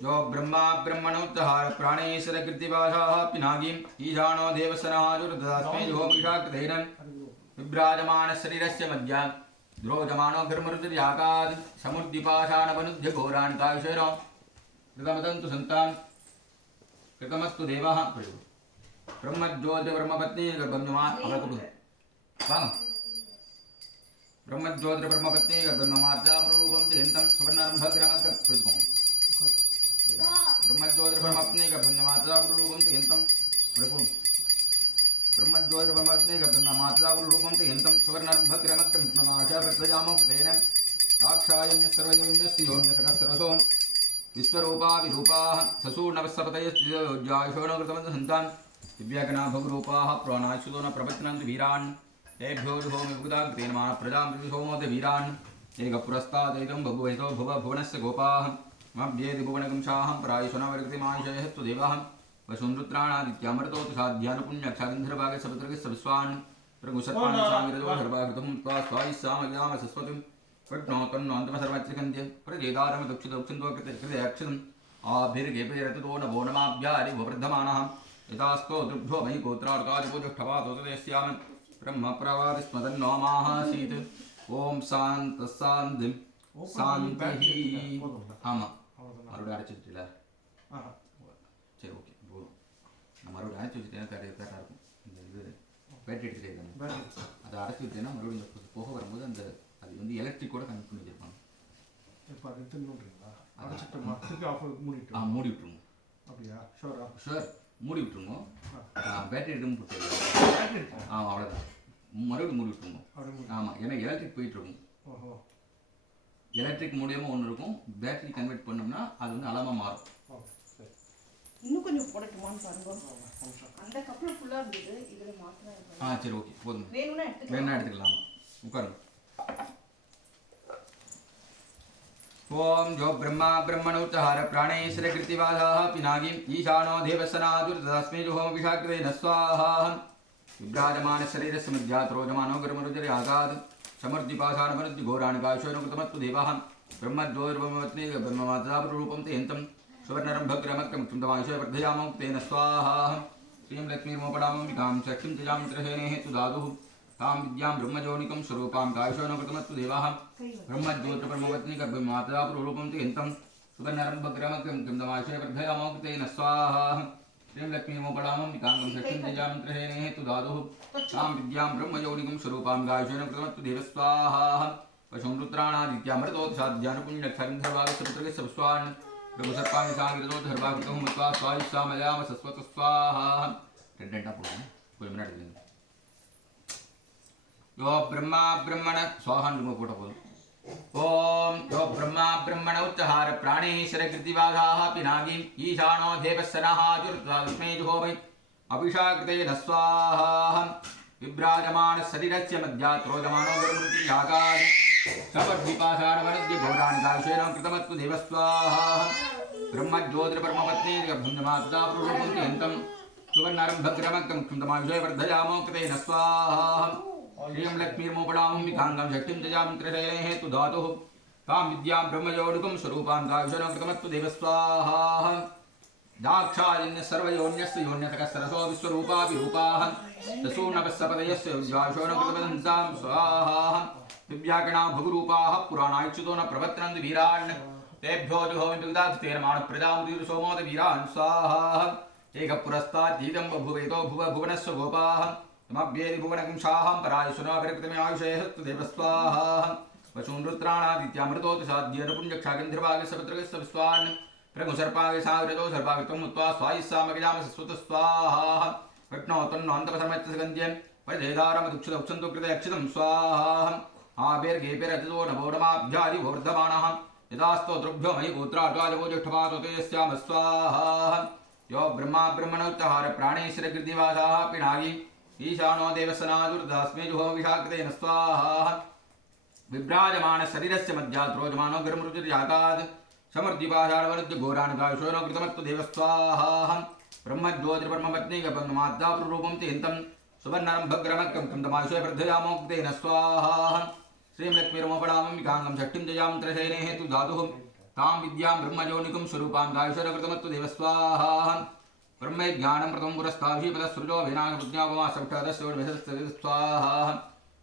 यो ब्रह्मा ब्रह्मणोद्धार प्राणेश्वर कृतिवासाः पिनागी ईशानो देवसनाजुर्दस्मै जुहोमिषाकृतेन विभ्राजमान शरीरस्य मध्या द्रोजमानो घर्मरुद्र्याकात् समुद्दीपाषाणवनुद्य घोरान् कायुषेण कृतमतन्तु सन्तान् कृतमस्तु देवः ब्रह्मज्योतिर्ब्रह्मपत्नी गर्भन्यमा अवकुटु ब्रह्मज्योतिर ब्रह्मपत्नी ब्रह्ममात्रारूपं जयन्तं सुवर्णारम्भग्रमकं प्रतिकों ब्रह्मज्योतिर ब्रह्मपत्नी ब्रह्ममात्रारूपं जयन्तं प्रतिकों ब्रह्मज्योतिर ब्रह्मपत्नी ब्रह्ममात्रारूपं जयन्तं सुवर्णारम्भग्रमकं नमाशा प्रजामो कृतेन साक्षायन्य सर्वयोन्यस्य योन्यसकः सर्वसो विश्वरूपा विरूपाः ससूर्णवस्सपतयस्योज्जायुषो न कृतवन्तः सन्तान् दिव्यागणा भवरूपाः प्राणाशुतो न प्रपत्नन्तु वीरान् तेभ्यो जुहोमिबुधाकृतेन मानप्रजां सोमोद वीरान् एकपुरस्तादेकं बभुवैतो भुव भुवनस्य गोपाः मभ्येति भुवनगंशाहं परायुषणवर्गतिमायुषयः तु देवः वसुनृत्राणादित्यामृतोतु साध्यानुपुण्यक्षागन्धर्भागे सपत्रगस्य विश्वान् प्रगुसर्पाणसाङ्गिरजो सर्वाकृतं त्वा स्वायिस्सामयाम सस्वतिं प्रज्ञोत्पन्नोऽन्तमसर्वच्रिकन्त्य प्रजेदारम दक्षिणोक्षन्तो कृतयक्षितम् आभिर्गेपयरततो नभो नमाभ्यारिववर्धमानः यथास्तो दृभ्यो मयि गोत्रार्कादिपूजुष्ठवादोतदेस्याम ब्रह्मप्रवादि स्मदन्नोमासीत् ॐ शान्तिः ஆமாம் மறுபடியும் அடைச்சி வச்சுட்டீங்களா சரி ஓகே போதும் நான் மறுபடியும் அடைச்சி வச்சுட்டேன்னா கரெக்டாக இருக்கும் இந்த இது பேட்டரி எடுத்துகிட்டே அதை அடைச்சி விட்டேன்னா மறுபடியும் இந்த புகை வரும்போது அந்த அது வந்து எலக்ட்ரிக்கோட கனெக்ட் பண்ணி வச்சிருப்பாங்க இப்போ அது திரும்பிங்களா அடைச்சிட்டு மரத்துக்கு ஆஃப் மூடிட்டு மூடி விட்டுருங்க அப்படியா ஷோரா ஷுவர் மூடி விட்டுருங்க பேட்டரி எடுத்து போட்டு அவ்வளோதான் மறுபடியும் மூடி விட்டுருங்க ஆமாம் ஏன்னா எலக்ட்ரிக் போயிட்டு இருக்கும் ஓஹோ எலக்ட்ரிக் மூலியமாக ஒன்று இருக்கும் பேட்டரி கன்வெர்ட் பண்ணோம்னா அது வந்து அலாமாக மாறும் இன்னும் கொஞ்சம் போடட்டுமான்னு பாருங்க அந்த கப்பில் ஃபுல்லாக இருந்தது இதில் மாத்திரம் சரி ஓகே போதும் வேணும்னா எடுத்துக்கலாம் உட்காருங்க ओम जो ब्रह्मा ब्रह्मणोत्तहार प्राणेश्वर कृतिवासाः पिनागी ईशानो देवसनादुर्दस्मै जुहोमिषाकृतेन स्वाहा विभ्राजमान शरीरस्य मध्यात्रोजमानो गर्मरुजर्यागात् समर्दिपाषाणवनुद्य घोरान् काशोनो कृतमत्तु देवः ब्रह्मज्योतिर्ब्रह्मपत्नी ब्रह्ममात्रारूपं तेन्तं सुवर्णरम्भग्रमक्रमं तमायुषे वर्धयामो तेन स्वाहा श्रीं लक्ष्मीर्मोपडामं विकां शक्तिं जयां त्रिहेने हेतु दातुः तां विद्यां ब्रह्मजोनिकं स्वरूपां कायुषोनो कृतमत्तु देवः ब्रह्मज्योतिर्ब्रह्मपत्नी गर्भमात्रारूपं तेन्तं सुवर्णरम्भग्रमक्रमं तमायुषे वर्धयामो तेन स्वाहा श्रीं लक्ष्मीर्मोपडामं विकां शक्तिं जयां त्रिहेने हेतु दातुः तां विद्यां ब्रह्मजोनिकं स्वरूपां कायुषोनो कृतमत्तु देव स्वाहा पशुरुद्राणादित्यामृतोत्साध्यानुपुण्यक्षरन्धर्वागस्य पुत्रगस्य प्रभुसर्पाणि साङ्गिरतो धर्वाकृतं मत्वा स्वायुष्सामयाम सस्वत स्वाहा ரெண்டா போடுங்க கொஞ்சம் முன்னாடி எடுத்துங்க யோ பிரம்மா பிரம்மண சுவாஹான்னு போட்ட போதும் ஓம் யோ பிரம்மா பிரம்மண உத்தஹார பிராணேஸ்வர கிருத்திவாசாः பினாகி ஈசானோ தேவசனः ஜுர்த்வாஸ்மே ஜுஹோமை अभिषाकृतेन स्वाहा विभ्राजमान शरीरस्य मध्यात् रोदमानो गुरुमूर्तिजागात् सवर्धिपाषाणवनद्य घोराणिकाशेन कृतमत्तु देव स्वाहा ब्रह्मज्योतिर्परमपत्नी भुञ्जमातुदा पुरुषोपन्त्यन्तं सुवर्णारम्भग्रमकं क्षुन्दमाविषय वर्धयामो कृतेन स्वाहा श्रियं लक्ष्मीर्मोपडामं विकाङ्गं शक्तिं जजामि त्रिशैलेः तु धातुः तां विद्यां ब्रह्मयोनिकं स्वरूपां काविशेन कृतमत्तु देव स्वाहा दाक्षायन्य सर्वयोन्यस्य योन्यतकः सरसो विश्वरूपा विरूपाः तसूर्णवस्सपदयस्य उज्जाशोनकृतवदन्तां स्वाहा दिव्यागणा भगुरूपाः पुराणायुच्युतो न प्रवर्तन्ति वीरान् तेभ्यो जुहोमि विगदास्तेन मानप्रजां दीर्घसोमोद वीरान् स्वाहा एकपुरस्ताद्दीदं बभुवेतो भुव भुवनस्य गोपाः तमभ्येदि भुवनकुंशाहं परायशुनाभिरकृतमे आयुषेहस्तु देव स्वाहा वसूनरुद्राणादित्यामृतोतिसाद्यनपुञ्जक्षागन्धर्वागस्य पत्रगस्य विश्वान् प्रगुसर्पागे सागरजो सर्पावित्वं उत्वा स्वायिस्सामगिजामसस्वतः स्वाहा विष्णो तन्नोऽन्तपसर्मत्यसगन्ध्यं परिधेदारमदुक्षुदक्षन्तु कृते अक्षितं स्वाहा आभिर्गेभिरजतो नवोरमाभ्यादिवर्धमानः यदास्तोतृभ्यो मयि गोत्रार्द्वाजवो ज्येष्ठपातो तेजस्याम स्वाहा यो ब्रह्मा ब्रह्मणोच्चहार प्राणेश्वरकृतिवासाः पिनागी ईशानो देवसनादुर्दास्मे जुहोविषाकृतेन स्वाहा विभ्राजमान शरीरस्य मध्यात् रोजमानो गर्मरुचिर्जातात् समर्दिपाषाणवनुद्य घोराणिकाशोनो कृतमत्तु देव स्वाहा ब्रह्मज्योतिर्ब्रह्मपत्नीकबन्धमाद्दा प्ररूपं चिन्तं सुवर्णरम्भग्रमकं कृतमाशय वर्धयामो कृतेन स्वाहा श्रीं लक्ष्मीर्मोपडामं विकाङ्गं षष्ठीं जयां त्रशैनेः तु धातुः तां विद्यां ब्रह्मयोनिकं स्वरूपां कायुषेन कृतमत्तु देव स्वाहा ब्रह्मज्ञानं प्रथमं पुरस्ताभिपदसृजो विनायकप्रज्ञापमासविष्टादस्योर्विशस्य स्वाहा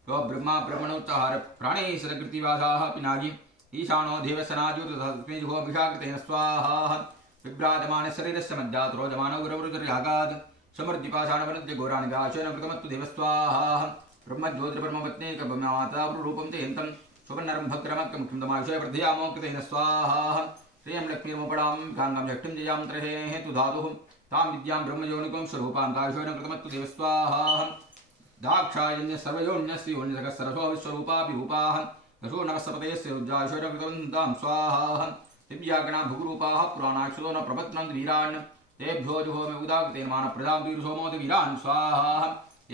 यो ब्रह्मा ब्रह्मणोच्चाहार प्राणेश्वरकृतिवासाः पिनागी ईशानो देवसनाजुर्तस्मै जुहोभिषाकृतेन स्वाहा विभ्राजमान शरीरस्य मध्यात् रोजमानो गुरुवृतिर्यागात् समर्दिपाषाणवनुद्य घोराणिकाशेन कृतमत्तु देव स्वाहा ब्रह्मज्योतिर्ब्रह्मपत्नीकमाता रूपं चयन्तं सुवर्णरम्भग्रमकं क्षुन्दमाशय वर्धयामो कृतेन स्वाहा श्रियं लक्ष्मीर्मोपडां काङ्गं षष्ठीं जयां त्रशेनेः तु धातुः तां विद्यां ब्रह्मयोनिकं स्वरूपां काशेन कृतमत्तु देव स्वाहा दाक्षायन्य सर्वयोन्यस्य योन्यतकः सरसो विश्वरूपा विरूपाः दशोर्णवस्सपदयस्य उज्जाशेन कृतवन्तां स्वाहा दिव्यागणा भुगुरूपाः पुराणाक्षुतो न प्रपत्नन्ति वीरान् तेभ्यो जुहोमि उदाकृतेन मानप्रजां दीर्घसोमोद वीरान् स्वाहा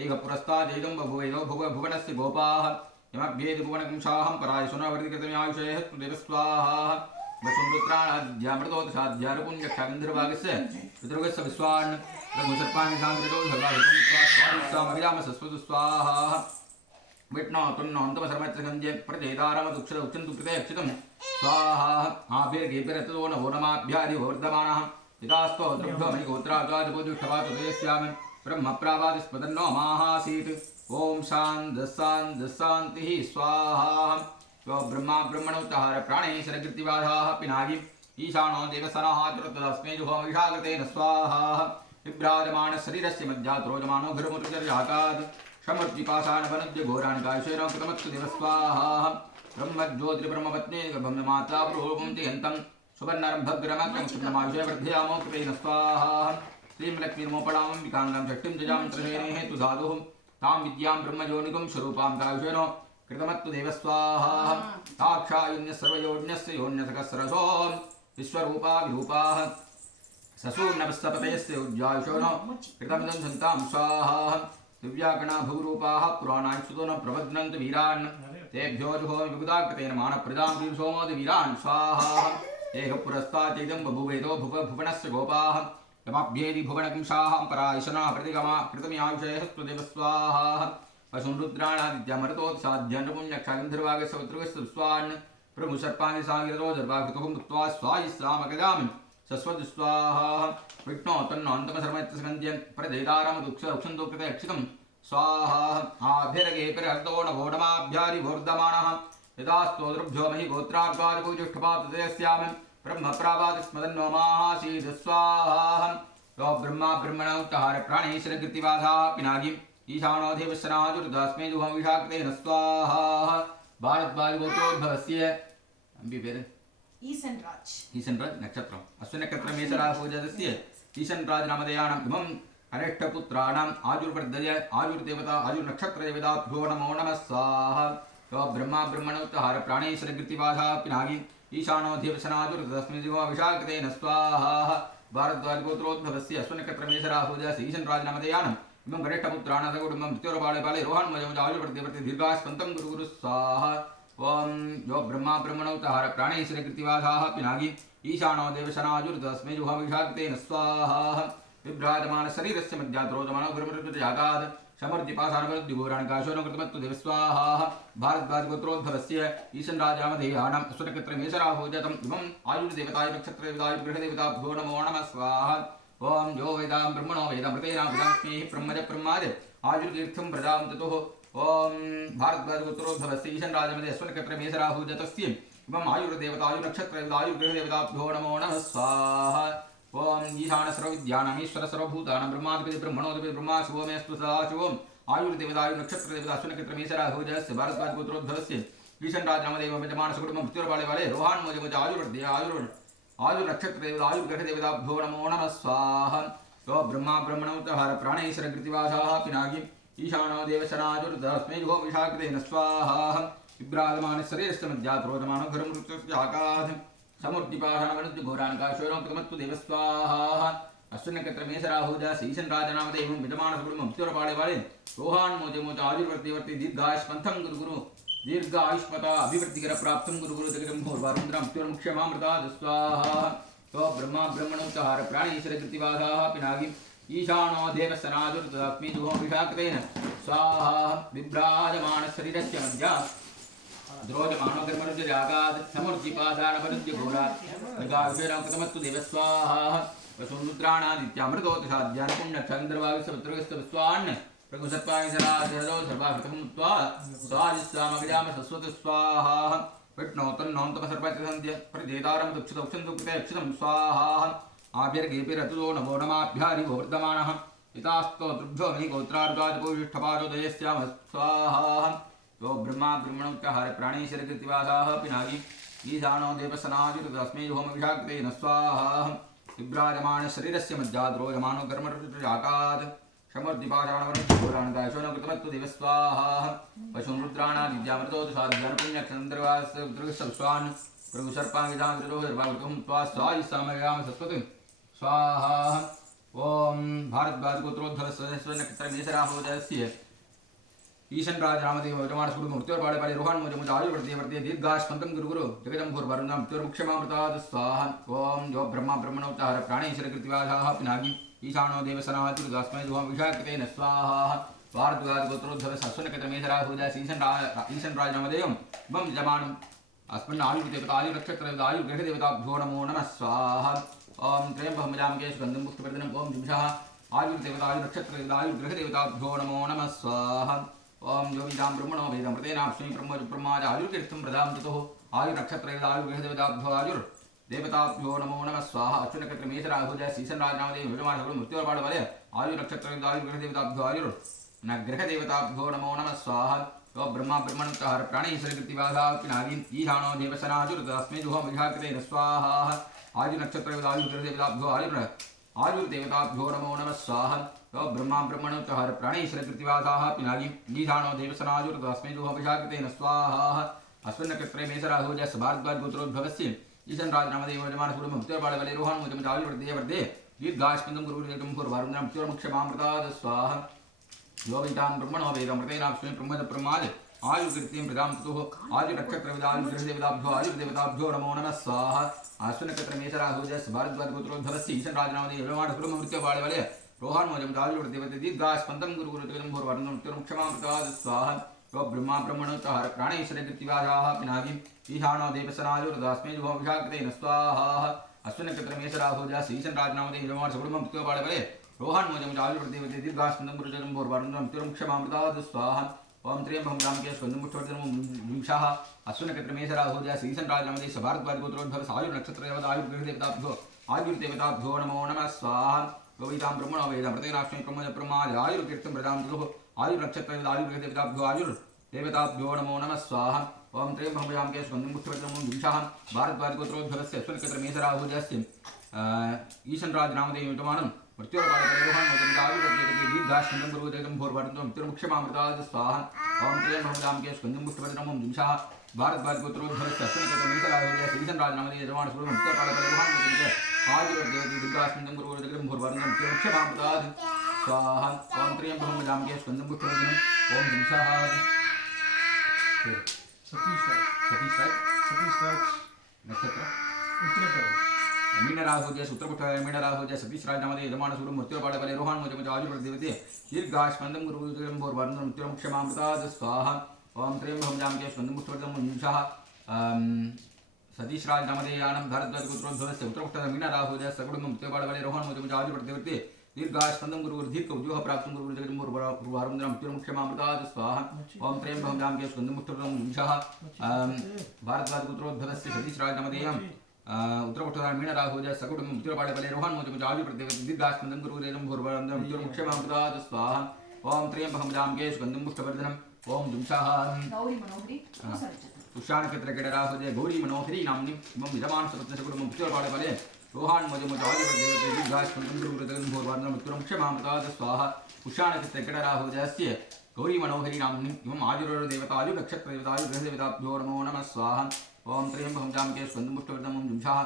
एकपुरस्तादेदं बभुवेदो भुवनस्य गोपाः यमभ्येदि भुवनकुंशाहं परायशुनावर्तिकृतमे आयुषेहस्तु देव स्वाहा वसुन्दुत्राणाद्यामृतोतिसाध्यारुपुञ्जक्षागन्धर्वागस्य पितृगस्य विश्वान् रघुसर्पाणि साङ्कृतो सर्वाभितमुत्वास्वादिस्सामभिरामसस्वतु स्वाहा विष्णो तुन्नोऽन्तमसर्मत्यसगन्ध्ये प्रचेतारमदुक्षर उच्चन्तु कृते अक्षितं स्वाहा आभिर्गेभिरततो नवो नमाभ्यादिवर्धमानः यदास्तो द्रभ्यो मयि गोत्रागादिपोजुष्टवातु तेजस्यामि ब्रह्मप्रावादिस्पदन्नो माहासीत् ॐ शान्तिः स्वाहा यो ब्रह्मा ब्रह्मणोच्चाहार प्राणेश्वरकृतिवासाः पिनागी ईशानो देवसनाः तस्मै जुहोमिषाकृतेन स्वाहा विभ्राजमान शरीरस्य मध्यात् रोजमानो घृमुर्जातात् समर्दिपाषाणवनुद्य घोराणिकाशेन कृतमत्तु देव स्वाहा ब्रह्मज्योतिर्ब्रह्मपत्नीकबन्धमाता प्ररूपं चयन्तं सुवर्णरम्भग्रमकं क्षुन्दमाशय वर्धयामो कृतेन स्वाहा श्रीं लक्ष्मीर्मोपडामं विकाङ्गं षष्ठीं जजां त्रशेनेः तु धातुः तां विद्यां ब्रह्मयोनिकं स्वरूपां कायुषेन कृतमत्तु देव स्वाहा दाक्षायन्य सर्वयोन्यस्य योन्यतकः सरसो विश्वरूपा विरूपाः ससूर्णवस्सपतयस्य उज्जाशोनो कृतमिदं सन्तां स्वाहा दिव्यागणा भूरूपाः पुराणायुच्युतो न प्रबध्नन्ति वीरान् तेभ्यो जुहोमि विबुधाकृतेन मानप्रजां दीर्घसोमोद वीरान् स्वाहा एकपुरस्ताद्यैदं बभुवेदो भुवनस्य गोपाः तमभ्येदि भुवनकुंशाहं परायशना प्रतिगमा कृतमे आयुषेहस्तु देव स्वाहा वसुन्दुत्राणादित्यामृतोतिसाध्यान्नपुञ्जक्षागन्धर्वागस्य पत्रगस्य विश्वान् प्रभुसर्पाणि सागरतो सर्वाकृतुं मुक्त्वा स्वायिस्सामगजामि सस्वतु स्वाहा विष्णो तन्नोऽन्तमसर्मत्यसगन्ध्यं प्रजयदारमदुक्षरक्षन्तु कृते अक्षितं स्वाहा आभिर्गेभिरर्धो नवोढमाभ्यादिवर्धमानः यदास्तोतृभ्यो मयि गोत्रार्द्वादिपूजुष्टपातु तेजस्यामि ब्रह्मप्रावादिस्मदन्नो माहासीत् स्वाहा यो ब्रह्मा ब्रह्मणोच्चाहार प्राणेश्वरकृतिवासाः पिनागी ईशानो देवसनाजुर्दास्मै जुहोमिषाकृतेन स्वाहा भारद्वादिगोत्रोद्भवस्य अम्बि पेर ईशन्राज नक्षत्रम् अस्मिन् नक्षत्रे मेषराशिजातस्य ईशन्राज नामधेयानाम् इमम् अनिष्टपुत्राणाम् आयुर्वर्धय आयुर्देवता आयुर्नक्षत्रदेवताभ्यो नमो नमः स्वाहा यो ब्रह्मा ब्रह्मणोच्चाहार प्राणेश्वरकृतिवासाः पिनागी ईशानो देवसनाजुर्दस्मै जुहोमिषाकृतेन स्वाहा भारद्वाजगोत्रोद्भवस्य अश्वनक्षत्रमेषराहुजस्य ईशन्राजनामधेयानम् इमं गणेशपुत्राणासकुटुम्बं मृत्योर्बाले बाले रोहान्मजमुजायुर्वर्तिवर्ति दीर्घास्पन्तं गुरुगुरु स्वाहा ओम यो ब्रह्मा ब्रह्मणोतहार प्राणेश्वरकृतिवासाः पिनागी ईशानो देवशनाजुर्तस्मै जुहाभिषाक्तेन स्वाहा विभ्राजमान शरीरस्य मध्यात्रोजमानो गुरुमृत्युजागात् समर्जिपासानवद्युगोराणिकाशोनकृतमत्तु देवस्वाहा भारद्वाजगोत्रोद्भवस्य ईशन्राजामधेयानाम् अश्वनक्षत्रमेषराहुजतम् इमम् आयुर्देवताय नक्षत्रदेवतायुर्गृहदेवताभ्यो नमो नमः स्वाहा ओम यो वेदां ब्रह्मणो वेदामृतेनां विदास्मेहि ब्रह्मज ब्रह्माज आयुर्तीर्थं प्रजां ततुः ओम भारद्वाजगोत्रोद्भवस्य ईशन्राजमधे अश्वनक्षत्रमेषराहुजतस्य इमम् आयुर्देवतायुर्नक्षत्रदेवतायुर्गृहदेवताभ्यो नमो नमः स्वाहा ओम ईशान सर्वविद्यानाम् ईश्वर सर्वभूतानां ब्रह्माधिपति ब्रह्मणोधिपति ब्रह्मा शिवोमेस्तु सदाशिवम् आयुर्देवतायुर्नक्षत्रदेवता अश्वनक्षत्रमेषराहुजस्य भारद्वाजगोत्रोद्भवस्य ईशन्राजमधे यजमानसकुटुम्बं मृत्योर्बाले बाले रोहान्मोजमुज आयुर्वर्धे आयुर्नक्षत्रदेवतायुर्गृहदेवताभ्यो नमो नमः स्वाहा यो ब्रह्मा ब्रह्मणोतहार प्राणेश्वरकृतिवासाः पिनागी ईशानो देवशनाजुर्तस्मै जुहोभिषाक्तेन स्वाहा विभ्राजमानशरीरस्य मध्यात्रोजमानो घरमृत्युजागात् समूर्तिपाषाणवनुद्युघोराणिकाशोरकृतमत्तु देवस्वाहा अश्वनक्षत्रमेषराहुजस्य ईशन्राजनामधे एवं विजमानसकुटुम्बं मृत्योर्बाले बाले रोहान्मोजमुज आयुर्वर्तिवर्ति दीर्घायुष्पन्थं गुरुगुरु दीर्घायुष्मता अभिवृद्धिकर प्राप्तं गुरुगुरु जगदम्भोर्वारुन्द्रं मृत्योर्मुक्षमामृताद स्वाहा तो ब्रह्मा ब्रह्मणोत्तहार प्राणेश्वरकृतिवासाः पिनागी ईशानो देवसनाजुर्तस्मै जुहोभिषाक्तेन स्वाहा विभ्राजमानशरीरस्य मध्या द्रोजमानो कर्मरुद्रजागात् समूर्तिपाषाणवनुद्युघोरात् मृगाभिषेकमस्तु देवस्वाहा वसुरुद्राणादित्यामृतोतसाध्यान् पुण्यचन्द्रवायुसमुद्रगस्तविस्वान् प्रभुसत्पायसराजरदो सर्वाभृतमुत्वा स्वादिस्वामगजाम सस्वतु स्वाहा विष्णो तन्नोन्तमसर्पचसन्त्य परिदेतारं दुक्षितौक्षन्तुकृते अक्षितं स्वाहा आभिर्गेभिरतुतो नमो नमाभ्यारिभो वर्धमानः पितास्तोतृभ्यो मे गोत्रार्गादिपोषिष्ठपादोदयस्याम स्वाहा यो ब्रह्मा ब्रह्मणोत्तहार प्राणेश्वरकृतिवासाः पिनागी ईशानो देवसनाजुर्तस्मै जुहोभिषाक्तेन स्वाहा विभ्राजमानशरीरस्य मध्याद्रोजमानो कर्मरुद्रजागात् समर्दिपाषाणवनुद्युघोराणिकाशोनकृतमत्तु देवस्वाहा पशुरुद्राणादित्यामृतोदसाध्यानपुण्यक्षन्द्रवासुदृगस्वान् प्रभुसर्पाङ्गिजामृतोर्वावृतं त्वा स्वायुस्सामयाम सत्वति स्वाहा ओम भारद्वाजगोत्रोद्भवस्य ईशन्राजनामधे यजमानसकुटुम्बं मृत्योर्बाले बाले रोहान्मोजमुज आयुर्वर्तिवर्ति दीर्घायुष्मन्तं गुरुगुरु जगदम्भोर्वारुन्द्रं मृत्योर्मुक्षमामृताद स्वाहा ओम यो ब्रह्मा ब्रह्मणोत्तहार प्राणेश्वरकृतिवासाः पिनागी ईशानो देवसनाजुर्तस्मै जुहोभिषाक्तेन स्वाहा भारद्वाजगोत्रोद्भवस्य अश्वनक्षत्रमेषराहुजस्य ईशन्राजनामधे इमं यजमानम् अस्मिन् आयुर्देवतायुर्नक्षत्रदेवतायुर्गृहदेवताभ्यो नमो नमः स्वाहा ओम त्र्यम्बकमजामके सुगन्धं पुष्पवर्धनम् ओम जिंशः आयुर्देवतायुर्नक्षत्रदेवतायुर्गृहदेवताभ्यो नमो नमः स्वाहा ओम यो विदां ब्रह्मणो वेदमृतेनास्मै ब्रह्माज आयुर्कीर्तिं प्रदां ततुः आयुर्नक्षत्रदेवतायुर्गृहदेवताभ्यो आयुर्देवताभ्यो नमो नमः स्वाहा अश्वनक्षत्रमेषराहुजस्य ईशन्राजनामधे यजमानसकुटुम्बं मृत्योर्बाले बाले आयुर्नक्षत्रदेवतायुर्गृहदेवताभ्यो आयुर्नग्रहदेवताभ्यो नमो नमः स्वाहा यो ब्रह्मा ब्रह्मणोत्तहार प्राणेश्वरकृतिवासाः पिनागी ईशानो देवसनाजुर्तस्मै जुहोभिषाक्तेन स्वाहा आयुर्नक्षत्रदेवतायुर्गृहदेवताभ्यो आयुर्देवताभ्यो नमो नमः स्वाहा यो ब्रह्मा ब्रह्मणोत्तहार प्राणेश्वरकृतिवासाः पिनागी ईशानो देवसनाजुर्तस्मै जुहोभिषाक्तेन स्वाहा अश्वनक्षत्रमेषराहुजस्य भारद्वाजगोत्रोद्भवस्य ईशन्राजनामधे यजमानसकुटुम्बं मृत्योर्बाले बाले रोहान्मोजमुज आयुर्वर्धे दीर्घायुष्मन्तं गुरुगुरुजगदम्भोर्वारुन्द्रं मृत्योर्मुक्षमामृताद स्वाहा यो विदां ब्रह्मणो वेदमृतेनास्मै ब्रह्मज आयुर्कीर्तिं प्रदां ततुः आयुर्नक्षत्रदेवतायुर्गृहदेवताभ्यो आयुर्देवताभ्यो नमो नमः स्वाहा अश्वनक्षत्रमेषराहुजस्य भारद्वाजगोत्रोद्भवस्य ईशन्राजनामधे यजमानसकुटुम्बं मृत्योर्बाले बाले रोहान्मोजमुज आयुर्वर्धे दीर्घायुष्मन्तं गुरुगुरुजगदम्भोर्वारुन्द्रं मृत्योर्मुक्षमामृताद स्वाहा यो ब्रह्मा ब्रह्मणोत्तहार प्राणेश्वरकृतिवासाः पिनागी ईशानो देवसनाजुर्तस्मै जुहोभिषाक्तेन स्वाहा अश्वनक्षत्रमेषराहुजस्य ईशन्राजनामधे यजमानसकुटुम्बं मृत्योर्बाले बाले रोहान्मोजमुज आयुर्वर्धे दीर्घायुष्मन्तं गुरुगुरुजगदम्भोर्वारुन्द्रं मृत्योर्मुक्षमामृताद स्वाहा ओम त्र्यम्बकं रामके सुगन्धं पुष्पवर्धनम् विंशः अश्वनक्षत्रमेषराहुजस्य ईशन्राजनामधे भारद्वाजगोत्रोद्भवस्य आयुर्नक्षत्रदेवतायुर्गृहदेवताभ्यो आयुर्देवताभ्यो नमो नमः स्वाहा यो विदां ब्रह्मणो वेदमृतेनास्मै ब्रह्माज आयुर्कीर्तिं प्रदां ततुः आयुर्नक्षत्रदेवतायुर्गृहदेवताभ्यो आयुर्देवताभ्यो नमो नमः स्वाहा ओम त्र्यम्बकं रामके सुगन्धं पुष्पवर्धनम् विंशः भारद्वाजगोत्रोद्भवस्य अश्वनक्षत्रमेषराहुजस्य ईशन्राजनामधे यजमानम् मृत्योर्पाणिरोहन् मोदमिदायुर्देवते दीर्घाश्वन्दं गुरुदेवं भोर्वर्धनं मृत्युर्मुक्षमामृतात् स्वाहा ओम त्र्यं भवदां के स्कन्दं पुष्टवर्धनं ओम दिंशः भारद्वाजगोत्रोद्भवस्य अस्मिन्कतमेतराहुजय श्रीधनराजनामधे यजमानः सुरं मृत्योर्पाणिरोहन् मोदमिदायुर्देवते दीर्घाश्वन्दं गुरुदेवं भोर्वर्धनं मृत्युर्मुक्षमामृतात् स्वाहा ओम त्र्यं भवदां के स्कन्दं पुष्टवर्धनं ओम दिंशः सतीश राज नक्षत्र उत्तराखंड मीनराहुजय सूत्रपुष्टाय मीनराहुजय सतीश राजनामधे यजमान सूर्य मृत्युर्पाणिबले रोहन् मोदमिदायुर्देवते आयुर्देवते दीर्घाश्वन्दं गुरुदेवं भोर्वर्धनं मृत्युर्मुक्षमामृतात् स्वाहा ओम त्र्यं भवदां के स्कन्दं पुष्टवर्धनं दिंशः सतीश राजनामधे यानं भारद्वाजगोत्रोद्भवस्य उत्तरपुष्टाय मीनराहुजय सकुटुम्बं मृत्युर्पाणिबले रोहन् मोदमिदायुर्देवते दीर्घाश्वन्दं गुरुर्दीर्घ उद्योगः प्राप्तं गुरुर्जगतं भोर्वर्धनं मृत्युर्मुक्षमामृतात् स्वाहा ओम त्र्यं भवदां के स्कन्दं पुष्टवर्धनं दिंशः भारद्वाजगोत्रोद्भवस्य सतीश राजनामधे उत्तरपुष्टाय मीनराहुजय सकुटुम्बं मृत्युर्पाणिबले रोहन् मोदमिदायुर्देवते दीर्घाश्वन्दं गुरुर्दीर्घं भोर्वर्धनं मृत्युर्मुक्षमामृतात् स्वाहा ओम त्र्यं भवदां के स्कन्दं पुष्टवर्धनं ओम दिंशः गौरी मनोहरी पूसा नक्षत्र पुष्यानक्षत्रकेटराहुजय गौरी मनोहरी नाम्नि इमं यजमान सपत्नसकुटुम्बं मृत्युर्पाणिबले रोहन् मोदमिदायुर्देवते दीर्घाश्वन्दं गुरुर्दीर्घं भोर्वर्धनं मृत्युर्मुक्षमामृतात् स्वाहा पुष्यानक्षत्रकेटराहुजयस्य गौरी मनोहरी नाम्नि इमं आयुर्देवतायुर्नक्षत्रदेवतायुर्ग्रहदेवताभ्यो नमो नमः स्वाहा ओम त्र्यं भवदां के स्कन्दं पुष्टवर्धनं ओम दिंशः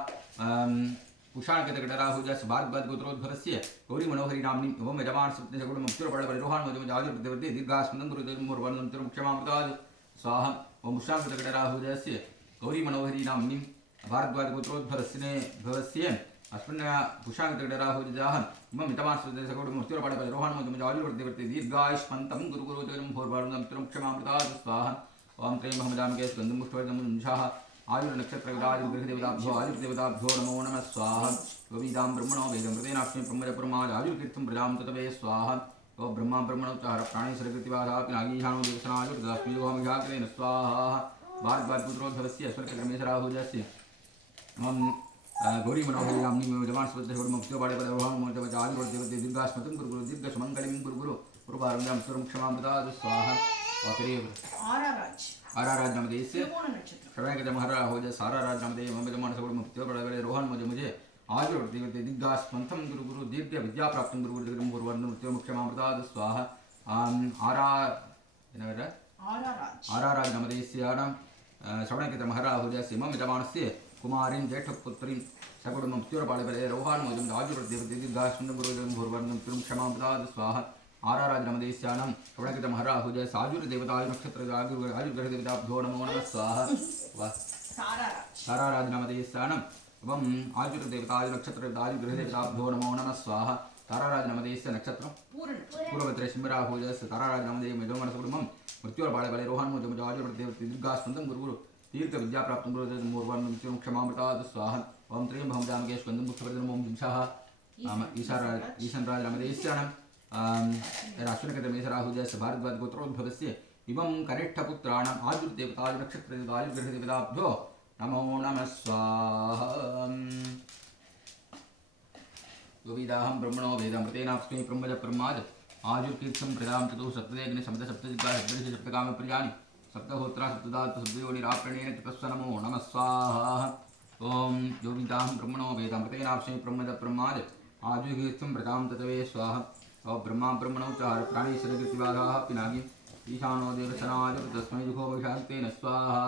पुषाणकृतकटराहुजस्य भारद्वाजगोत्रोद्भवस्य गौरी मनोहरी नाम्नि एवं यजमान सपत्नसकुटुम्बं मृत्युर्पाणिबले रोहन् मोदमिदायुर्देवते दीर्घाश्वन्दं गुरुर्दीर्घं भोर्वर्धनं मृत्युर्मुक्षमामृतात् स्वाहा ओम पुषाणकृतकटराहुजस्य गौरी मनोहरी नाम्नि भारद्वाजगोत्रोद्भवस्य अस्मिन् पुषाणकृतकटराहुजः इमं यजमान सपत्नसकुटुम्बं मृत्युर्पाणिबले रोहन् मोदमिदायुर्देवते दीर्घायुष्मन्तं गुरुर्दीर्घं भोर्वर्धनं मृत्युर्मुक्षमामृतात् स्वाहा ओम त्र्यं भवदां के स्कन्दं पुष्टवर्धनं दिंशः आयुर्नक्षत्रगदायुर्गृहदेवताभ्यो आयुर्देवताभ्यो नमो नमः स्वाहा गोविदां ब्रह्मणो वेदमृतेनाश्मि ब्रह्मजपरमाज आयुर्कीर्तं प्रजां ततवे स्वाहा ओ ब्रह्मा ब्रह्मणो चार प्राणेश्वरकृतिवासा पिनागीशानो देवसनायुर्दस्मि योहमिषाकृतेन स्वाहा भारद्वाजगोत्रोद्भवस्य स्वर्गक्रमेशराहुजस्य मम गौरी मनोहरी नाम्नि यजमान सपत्नसकुटुम्बं मृत्युर्पाणिबले रोहन् मोदमिदायुर्देवते दीर्घाश्वन्दं गुरुगुरु दीर्घसुमङ्गलिं गुरुगुरु गुरुभारं मृत्युर्मुक्षमामृतात् स्वाहा आराराज नामधे श्रवणकृतमहाराहुजय साराराज नामधे मम यजमान सकुटुम्बं मृत्युर्पाणिबले रोहन् मोदमिजे आयुर्देवते दीर्घाश्वन्तं गुरुगुरु दीर्घ विद्याप्राप्तं गुरुगुरुजगतं भोर्वर्धनं मृत्युर्मुक्षमामृतात् स्वाहा आराराज नामधे श्रवणकृतमहाराहुजस्य मम यजमानस्य कुमारीं ज्येष्ठपुत्रीं सकुटुम्बं मृत्युर्पाणिबले रोहन् मोदमिजे आयुर्देवते दीर्घाश्वन्दं गुरुगुरुजगतं भोर्वर्धनं मृत्युर्मुक्षमामृतात् स्वाहा आराराज नामधेस्यानं श्रवणकृतमहाराहुजय आयुर्देवतायुर्नक्षत्रआयुर्ग्रहदेवताभ्यो नमो नमः स्वाहा साराराज नामधेस्यानं एवं आयुर्देवतायुर्नक्षत्रआयुर्ग्रहदेवताभ्यो नमो नमः स्वाहा ताराराज नामधेस्य नक्षत्रं पूर्वभद्रे सिंहराहुजस्य ताराराज नामधे यजमानसकुटुम्बं मृत्युर्पाणिबले रोहन् मोदमिदायुर्देवते दीर्घाश्वन्दं गुरुगुरु दीर्घविद्याप्राप्तं गुरुर्दीर्घं भोर्वर्धनं मृत्युर्मुक्षमामृतात् स्वाहा ओम त्र्यं भवदां के स्कन्दं पुष्टवर्धनं ओम दिंशः ईशानराज नामधेस्यानं राष्ट्रकृतमेशराहुजस्य भारद्वाजगोत्रोद्भवस्य इमं कनिष्ठपुत्राणाम् आयुर्देवतायुर्नक्षत्रदेवतायुर्ग्रहदेवताभ्यो नमो नमः स्वाहा गोविदाहं ब्रह्मणो वेदमृतेनास्मि ब्रह्मजपरमाज आयुर्कीर्तं प्रदां ततो सप्तदेग्नि सप्तसप्तजिह्वा सप्तदश सप्तकामप्रियाणि सप्तहोत्रा सप्तदात् सप्तयोनिराप्रणेन ततस्व नमो नमः स्वाहा ओम गोविदाहं ब्रह्मणो वेदमृतेनास्मि ब्रह्मजपरमाज आयुर्कीर्तं प्रदां ततवे स्वाहा और ब्रह्मा ब्रह्मणो चार प्राणेश्वरकृतिवादाः पिनागी ईशानो देवसनाय तस्मै जुहो विषाक्तेन स्वाहा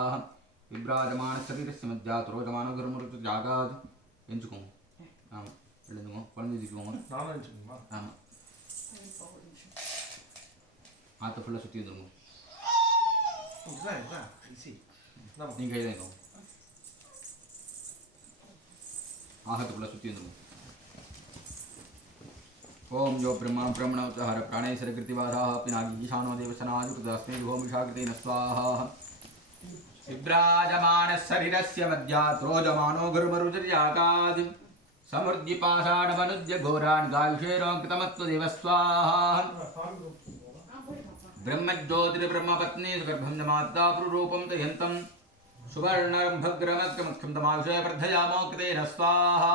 विभ्राजमानशरीरस्य मध्यात्रोजमानो धर्मरुजागात् ఎంచుకోము వెళ్ళేమో పని దిక్కుమో ఆత ఫుల్ సుత్తి ఉందము நீங்க எழுதுங்க आहत फुल सुत्ति ఉందము ओम जो ब्रह्मा ब्रह्मणोत्तहर प्राणेश्वरकृतिवादाः पिनागी ईशानो देवसनायुक्तस्मै जुहोमिषाकृतेन स्वाहा विभ्राजमानशरीरस्य मध्यात्रोजमानो गुरुमरुजर्याकात् समृद्धिपाषाणमनुज्य घोरान् गायुषेरोङ्कृतमत्वदेव स्वाहा ब्रह्मज्योतिर्ब्रह्मपत्नी सुगर्भं नमात्ता पुरुरूपं तयन्तं सुवर्णरम्भग्रमग्रमुख्यं तमायुषे वर्धयामो कृतेन स्वाहा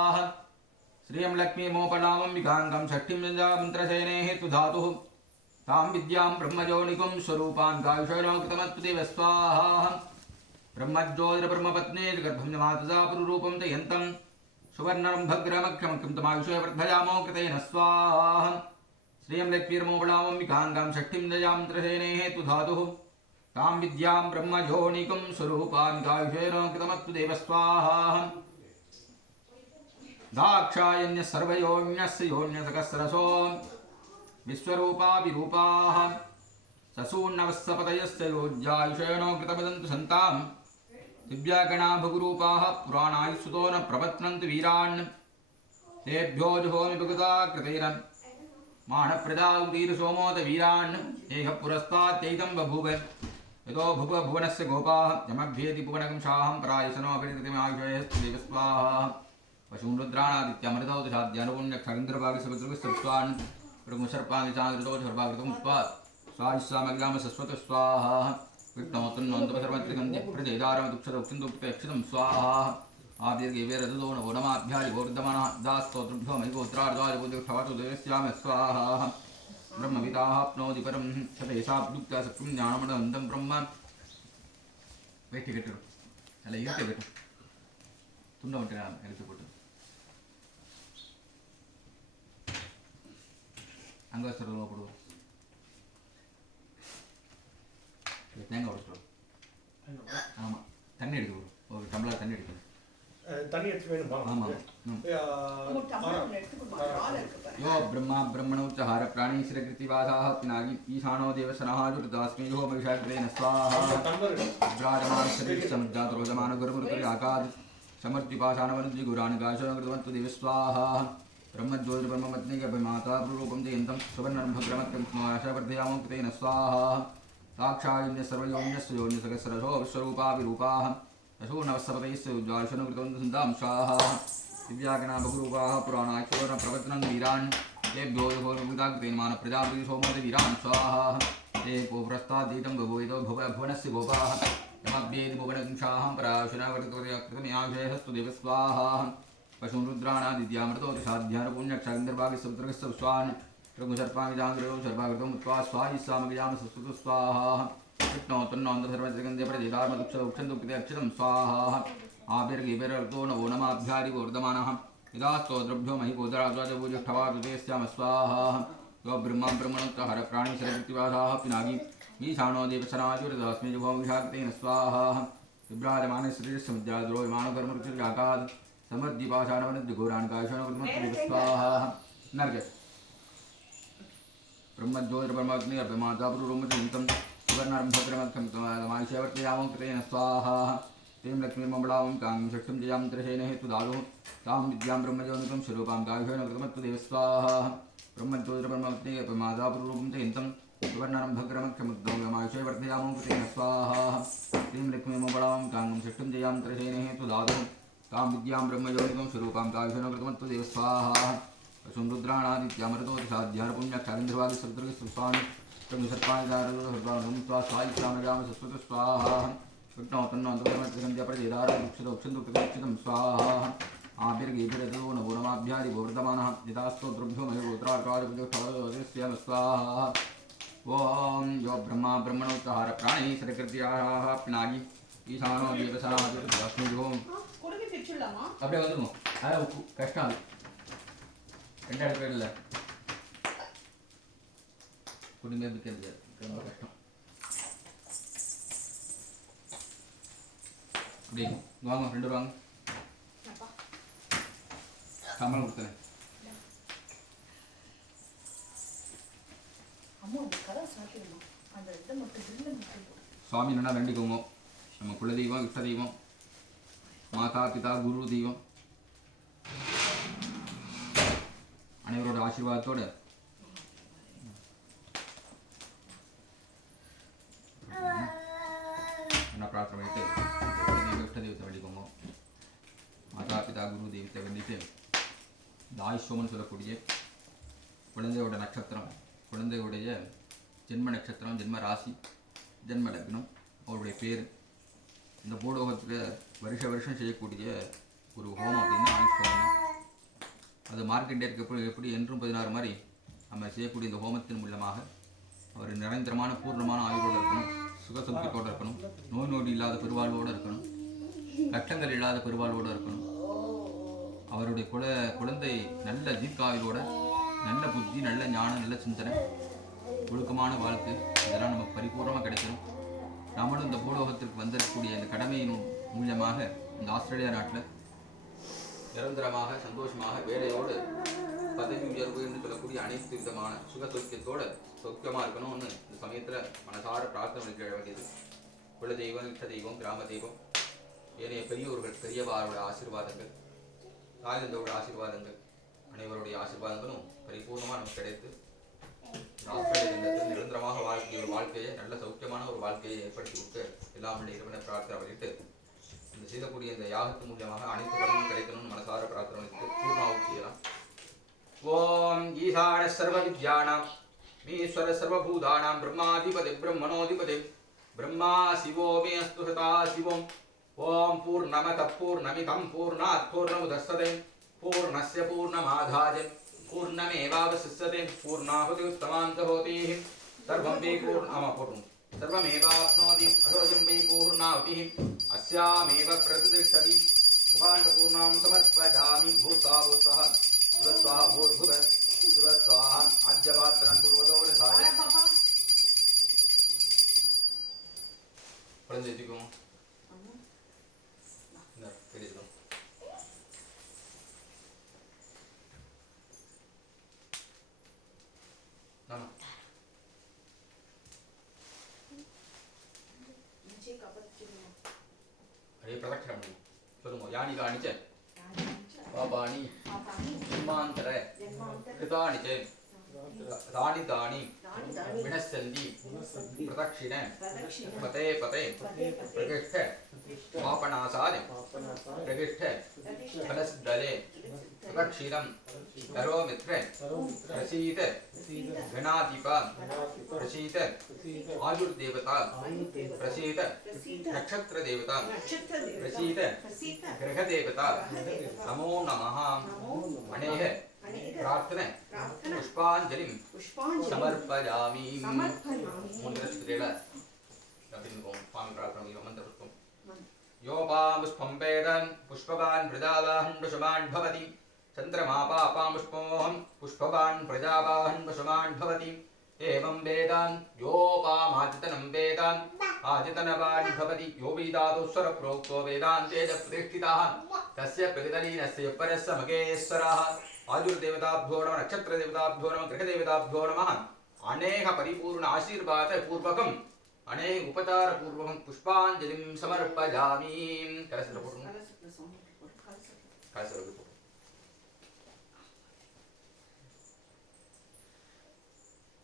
श्रियं लक्ष्मीमोपनामम्बिकाङ्गं षष्ठीं मन्त्रशयने हेतुधातुः तां विद्यां ब्रह्मयोनिकं स्वरूपान् गायुषेरोङ्कृतमत्वदेव स्वाहा ब्रह्मज्योतिर्ब्रह्मपत्नी सुगर्भं नमात्ता पुरुरूपं तयन्तं सुवर्णरम्भग्रमक्षमं तमायुषे वर्धयामो कृतेन स्वाहा श्रियं लक्ष्मीर्मोबलामम्बिकाङ्गां षष्ठीं दयां त्रसेने हेतु धातुः तां विद्यां ब्रह्मयोनिकं स्वरूपां कायुषेण कृतमस्तु देव स्वाहा दाक्षायण्य सर्वयोन्यस्य योन्यसकस्रसो विश्वरूपा विरूपाः ससून्नवस्सपतयस्य योज्यायुषेणो कृतवदन्तु सन्तां दिव्यागणा भगुरूपाः पुराणायुसुतो न प्रपत्नन्तु वीरान् तेभ्यो जुहोमि भगुता कृतेन मानप्रजा उदीर्सोमोद वीरान् एह पुरस्तात्यैदं बभूव यतो भुव भुवनस्य गोपाः यमभ्येति भुवनकंशाहं परायसनो अभिनिकृतिमायुषेस्तु देवस्वाहा पशून् रुद्राणादित्यमृतौदशाद्यानुपुण्यक्षगन्धर्वागिसमुद्रविस्वान् प्रमुसर्पाङ्गिचाङ्कृतो सर्वाकृतमुत्पात् स्वायुष्यामग्राम सस्वत स्वाहा विष्णोत्तन्नोन्दपसर्वत्रिगन्ध्यप्रदेदारमदुक्षदुक्षिन्दुक्तयक्षितं स्वाहा आभिर्गेवेरदो नवो नमाभ्यादिवोर्धमानः दास्तोतृभ्यो मयिगोत्रार्द्वादिबुद्धिक्षवातु देवस्याम स्वाहा ब्रह्मविदाप्नोति परं सतेशाब्दुक्ता सत्यं ज्ञानमनन्दं ब्रह्म वेट्टि कट्टु अल्ल इरुत्ते कट्टु तुण्ड उंटे नानु एडुत्तु कोट्टु अंगवस्त्रं नोपडु தேங்காய் உடைச்சிட்டு ஆமாம் தண்ணி எடுக்கணும் ஒரு டம்ளர் தண்ணி எடுக்கணும் தண்ணி எடுத்து வேணுமா ஆமாம் यो ब्रह्मा ब्रह्मणोच्चहार प्राणीश्रकृतिवासाः पिनागी ईशानो देवसनाजुर्दास्मै यो महिषाग्रेण स्वाहा विभ्राजमानशरीरसमुज्जातरोजमानगुरुमुरुकर्याकाद् समर्द्विपाशानवनुद्विगुरानुगाशो देवस्वाहा ब्रह्मज्योतिर्ब्रह्मपत्नीगर्भमाता प्ररूपं जयन्तं सुवर्णरम्भग्रमत्रं स्माशावर्धयामो कृतेन स्वाहा साक्षायन्य सर्वयोन्यस्य योन्यसकस्रसो विश्वरूपा विरूपाः यशोनवस्सपतैस्य उज्ज्वालशनो कृतवन्तः सन्तां स्वाहा दिव्यागणा बहुरूपाः पुराणाक्षोर प्रवर्तनं वीरान् तेभ्यो योगोरुदाकृतेन मानप्रजापति सोमोद वीरान् स्वाहा ते पुरस्ताद्दीतं बभूवितो भुवनस्य गोपाः यमभ्येति भुवनकंशाहं पराशुनावर्तकृतमेयाविषयस्तु देवस्वाहा पशून् रुद्राणादिद्यामृतोतिसाध्यानपुण्यक्षगन्धर्वागिसमुद्रगस्य विश्वान् रघुसर्पाङ्गिजाङ्ग्रयो सर्वाकृतम् उत्वा स्वायुस्सामगिजाम सस्वतु स्वाहा विष्णोत्तन्नोन्दधर्मजगन्ध्यप्रदेदार्मदुक्षदुक्षन्दुक्ते अक्षतं स्वाहा आभिर्गेभिरर्तो नवो नमाभ्यादिवोर्धमानः यदास्तोद्रभ्यो महिकोदराद्वाजभुजष्ठवादुतेस्याम स्वाहा यो ब्रह्मा ब्रह्मणोत्तहर प्राणीशरकृतिवासाः पिनागी ईशानो देवसनाजुर्दस्मै जुभोमिषाकृतेन स्वाहा विभ्राजमाने शरीरसमुद्राद्रोयमाणकर्मरुचिर्याकाद् समद्दीपाशानवनद्विघोराणकाशनकृतमस्तु स्वाहा नर्ग ब्रह्मज्योतिर्ब्रह्मग्निर्ब्रह्माता पुरुरोमजयन्तं सुवर्णरम्भग्रमत्रं तमायुषवर्धयामो कृतेन स्वाहा तें लक्ष्मीर्मबलां कां षष्ठीं जयां त्रसेन हेतुदालुः तां विद्यां ब्रह्मयोनिकं स्वरूपां कायुषेण कृतमस्तु देवस्वाहा ब्रह्मज्योतिर्ब्रह्मग्निर्ब्रह्माता पुरुरूपं जयन्तं सुवर्णरम्भग्रमक्षमुद्गमायुषवर्धयामो कृतेन स्वाहा तें लक्ष्मीर्मबलां कां षष्ठीं जयां त्रसेन हेतुदालुः तां विद्यां ब्रह्मयोनिकं स्वरूपां कायुषेण कृतमस्तु देवस्वाहा सुन्दुद्राणादित्यामृतोतिसाध्यानपुण्यक्षागन्धर्वादिसमुद्रविस्वान् प्रभुसर्पाणिदारुहर्वाणं सस्वत स्वाहा विष्णोत्तन्नोन्दपसर्वत्रिगन्ध्यप्रदेदारमुक्षदुक्षन्दुक्तक्षितं स्वाहा आभिर्गेभिरदो नवो नमाभ्यादिवोर्धमानः यदास्तोद्रभ्यो महिगोत्रार्कादिपुजक्षवदस्याम स्वाहा ॐ यो ब्रह्मा ब्रह्मणोच्चहार प्राणीशरकृत्याः पिनागी ईशानो देवसनाजुर्दस्मै அப்படியே வந்துருங்க அதான் கஷ்டம் அது ரெண்டாவது பேரில் குடும்பம் இருக்கிறது ரொம்ப கஷ்டம் அப்படி வாங்க ரெண்டு பேர் வாங்க சம்பளம் கொடுத்துறேன் சுவாமி என்னன்னா வேண்டிக்கோங்க நம்ம குலதெய்வம் இஷ்ட தெய்வம் மாதா பிதா குரு தெய்வம் அனைவரோட ஆசீர்வாதத்தோடு என்ன பிரார்த்தனை பண்ணிட்டு இஷ்ட தெய்வத்தை வேண்டிக்கோங்க மாதா பிதா குரு தெய்வத்தை வேண்டிட்டு இந்த ஆயுஷ்வம்னு சொல்லக்கூடிய குழந்தையோட நட்சத்திரம் குழந்தையுடைய ஜென்ம நட்சத்திரம் ஜென்ம ராசி ஜென்ம லக்னம் அவருடைய பேர் இந்த பூலோகத்தில் வருஷம் செய்யக்கூடிய ஒரு ஹோமம் அப்படின்னா ஆயுஷ்வம். அது மார்க்கண்டேயருக்கு எப்படி என்றும் 16 மாதிரி நம்ம செய்யக்கூடிய இந்த ஹோமத்தின் மூலமாக அவர் நிரந்தரமான பூர்ணமான ஆயுளோடு இருக்கணும், சுகசக்தியோடு இருக்கணும், நோய் நொடி இல்லாத பெருவாழ்வோடு இருக்கணும், கட்டங்கள் இல்லாத பெருவாழ்வோடு இருக்கணும். அவருடைய குழந்தை நல்ல தீர்க்காயுளோட நல்ல புத்தி, நல்ல ஞானம், நல்ல சிந்தனை, ஒழுக்கமான வாழ்க்கை இதெல்லாம் நமக்கு பரிபூர்ணமாக கிடைக்கணும். நம்மளும் இந்த பூலோகத்திற்கு வந்திருக்கக்கூடிய இந்த கடமையின் மூலியமாக இந்த ஆஸ்திரேலியா நாட்டில் நிரந்தரமாக சந்தோஷமாக வேலையோடு பதவி உயர்வு என்று சொல்லக்கூடிய அனைத்து விதமான சுகசௌக்கியத்தோடு சௌக்கியமாக இருக்கணும்னு இந்த சமயத்தில் மனசார பிரார்த்தனை பண்ணிக்க வேண்டியது. குல தெய்வம், இஷ்ட தெய்வம், கிராம தெய்வம், ஏனைய பெரியோர்கள் பெரியவாரோட ஆசீர்வாதங்கள், தாய்ந்தோட ஆசீர்வாதங்கள், அனைவருடைய ஆசீர்வாதங்களும் பரிபூர்ணமாக நமக்கு கிடைத்து ஆஸ்திரேலிய நிரந்தரமாக ஒரு வாழ்க்கையை நல்ல சௌக்கியமான ஒரு வாழ்க்கையை ஏற்படுத்தி விட்டு எல்லாம் இறைவனை பிரார்த்தனை பண்ணிட்டு இந்த செய்யக்கூடிய இந்த யாகத்து மூலியமாக அனைத்து பலனும் கிடைக்கணும்னு மனசார பிரார்த்தனை பண்ணிட்டு பூர்ணாவுக்கு செய்யலாம். ஓம் ஈசான சர்வ வித்யானாம் மீஸ்வர சர்வபூதானாம் பிரம்மாதிபதி பிரம்மணோதிபதி பிரம்மா சிவோ மே அஸ்து சதா சிவம். ஓம் பூர்ணமத பூர்ணமிதம் பூர்ணாத் பூர்ணமுதஸ்ஸதே பூர்ணஸ்ய பூர்ணமாதாய பூர்ணமேவாவசிஷ்யதே பூர்ணாஹுதி உத்தமாந்தஹோதிः सर्वं वै सर्वमेवाप्नोति अथोऽयं वै पूर्णाहुतिः अस्यामेव प्रतिष्ठति मुखान्तपूर्णां समर्पयामि भूस्वाहा सुरस्वाहा भूर्भुवः सुरस्वाहा आज्यपात्रं पूर्वदोषधाय पढ़ें हरे प्रदक्षिणं சொல்லுங்க. யானி காணிச்ச பாபானி ஜன்மாந்தர கிருதானி ச தானி தானி வினஸ்ஸந்தி பிரதக்ஷிண பதே பதே பிரகிஷ்ட பாபநாசாதி பிரகிஷ்ட ஃபலஸ்தலே பிரதக்ஷிணம் கரோமித்ர பிரசீத गणाधिप प्रसीद आयुर्देवता प्रसीद नक्षत्र देवता प्रसीद ग्रहदेवता नमो नमः अनेह प्रार्थना पुष्पांजलिं समर्पयामि. योपां पुष्पं वेदं पुष्पवान् प्रजावाहन् वशवान् भवति चन्द्रमापापां पुष्पोऽहं पुष्पवान् प्रजावाहन् वशवान् भवति. एवं वेदान् योपामादितनं वेदान् आदितनवान् भवति. यो वेदादौ स्वरप्रोक्तो वेदान्तेन प्रतिष्ठिताः तस्य प्रतिदलीनस्य परस्य महेश्वरः. आयुर्देवताभ्यो नमः, नक्षत्रदेवताभ्यो नमः, गृहदेवताभ्यो नमः. अनेक परिपूर्ण आशीर्वाद पूर्वकम् अनेक उपचार पूर्वकं पुष्पाञ्जलिं समर्पयामि.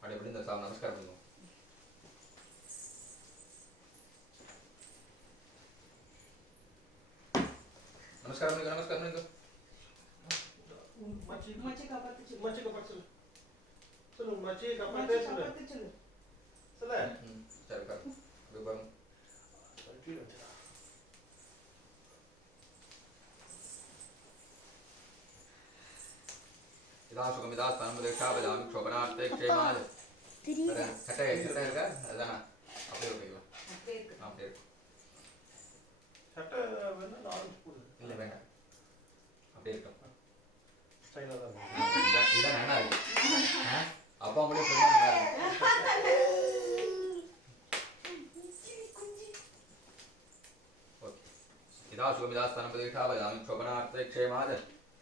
अरे बृंदा साहब नमस्कार बंधु. नमस्कार बंधु, नमस्कार बंधु. मच्छी का पत्ते चलो चलो मच्छी का पत्ते चलो चले चल कर बेबम इदा सुगमिदा स्थानमुदेक्षा बजामि क्षोभनार्थे क्षेमाय கட்டை இருக்கா அதானா அப்படியே ஓகேவா அப்படியே சட்டை வேணா ஆரஞ்சு போடு இல்ல வேண்டாம் அப்படியே இருக்கும் ஸ்டைலா தான் இதான் நல்லா இருக்கு அப்பா அப்படியே சொன்னா நல்லா இருக்கு. ஓகே இதா சுகமிதா ஸ்தானம் பிரதேஷா வயாமி க்ஷோபனார்த்தே க்ஷேமாய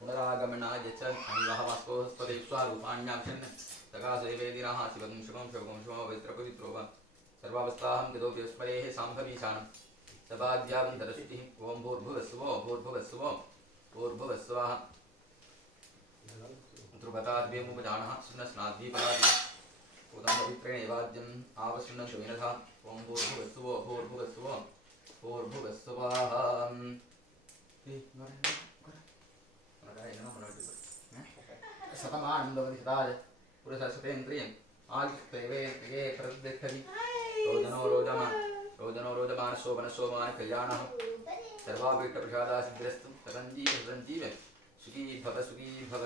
पुनरागमनाय च अनिवाहवास्कोस्पदे स्वारूपाण्याक्षन् तगासेवेदिनः शिवं शिवं शिवं शिवं पवित्रपवित्रो वा सर्वावस्थाहं गतोऽपि स्मरेः साम्भवीशानं सभाद्यावन्तरश्रुतिः ॐ भूर्भुवस्सुवो भूर्भुवस्सुवो भूर्भुवस्सुवः ध्रुवताद्वेमुपजानः सुनस्नाद्वीपरादि उदं पवित्रेणैवाद्यम् आवश्यनं शिवेनथा ॐ भूर्भुवस्सुवो भूर्भुवस्सुवो भूर्भुवस्सुवः. शतमानन्दवतिशताय पुरुषसतेन्द्रियम् आयुष्येवेन्द्रिये प्रतिष्ठति. रोदनो रोदमान शोभन कल्याणः सर्वाभीष्टप्रसादा सिद्धिरस्तु. सतञ्जीव सुखी भव.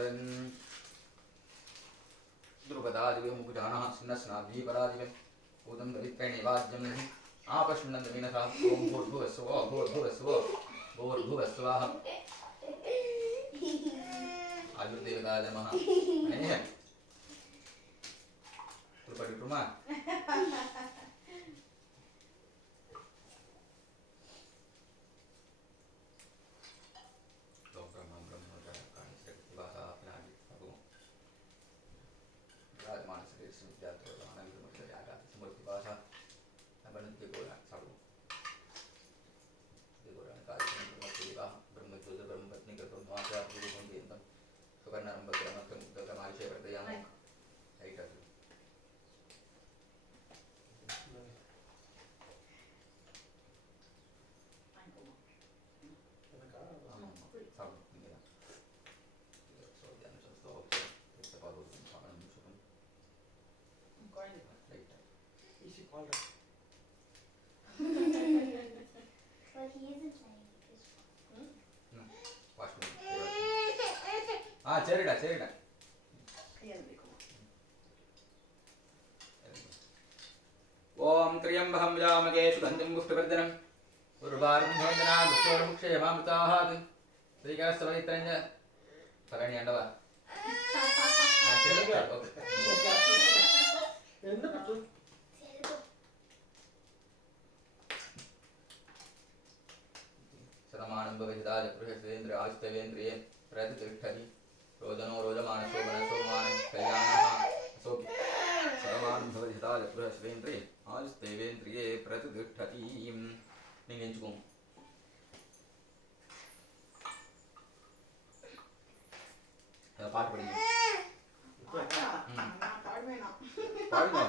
ध्रुपदादिवेमुपजानः सुन्नस्नाद्वीपरादिवे ऊदं दरित्रेणैवाद्यम् आपश्मिन्नन्दमीनसा ॐ भूर्भुवस्सुवो भूर्भुवस्सुवो भूर्भुवस्सुवः. அச்சுதாய நமஹ. அனேக குறிப்பிட்டுமா? Easy call it. But he isn't playing his phone. சரிடா சரிடா. ஓம் த்ரியம்பகம் யாமகே சுகந்திம் புஷ்டிவர்தனம் உர்வாரும் ஹேந்தனா குச்சோர்முக்ஷயமாமிதாஹாத் ஸ்ரீகாஸ்தவைத்ரஞ்ச பரணி ஆண்டவா. சரி ஓகே. என்ன பட்டு? சதமானம் பவஹிதாய புருஷேந்திர ஆஸ்தவேந்திரியே பிரதிஷ்டதி ரோஜனோ ரோஜமானசோ வனசோமானம் கல்யாணः அசோபி சதமானம் பவஹிதாய புருஷேந்திரியே ஆஸ்தவேந்திரியே பிரதிஷ்டதி. நீங்க எஞ்சுக்கோங்க. பாட்டு படிங்க. பாடுங்க.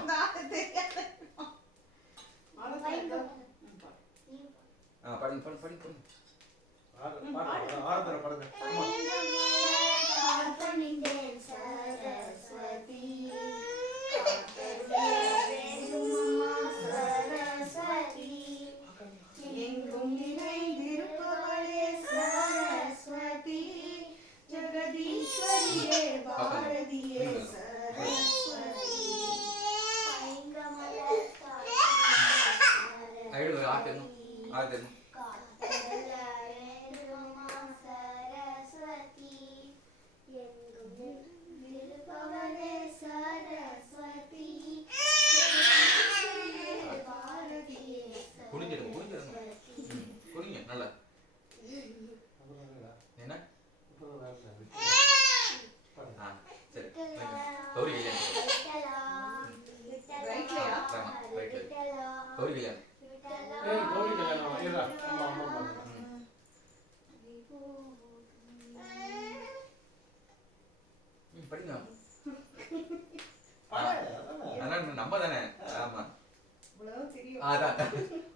படிங்க படிங்க படிங்க. ஆரம்பம் பாருங்க. எங்கும் நிறைந்திருப்பவளே சரஸ்வதி, ஜெகதீஸ்வரியே பாரதியே சரஸ்வதி. ஐடு ஆட்டேனு ஆட்டேனு குனிங்க நல்லா. என்ன சரி கௌரி கல்யாணம் கௌரி கல்யாணம் கௌரி கல்யாணம் ஐயா அம்மா அம்மா பாருங்க. படிங்க. பாரு. அதான் நம்ம தானே. ஆமா இவ்வளவு தெரியும். அதான்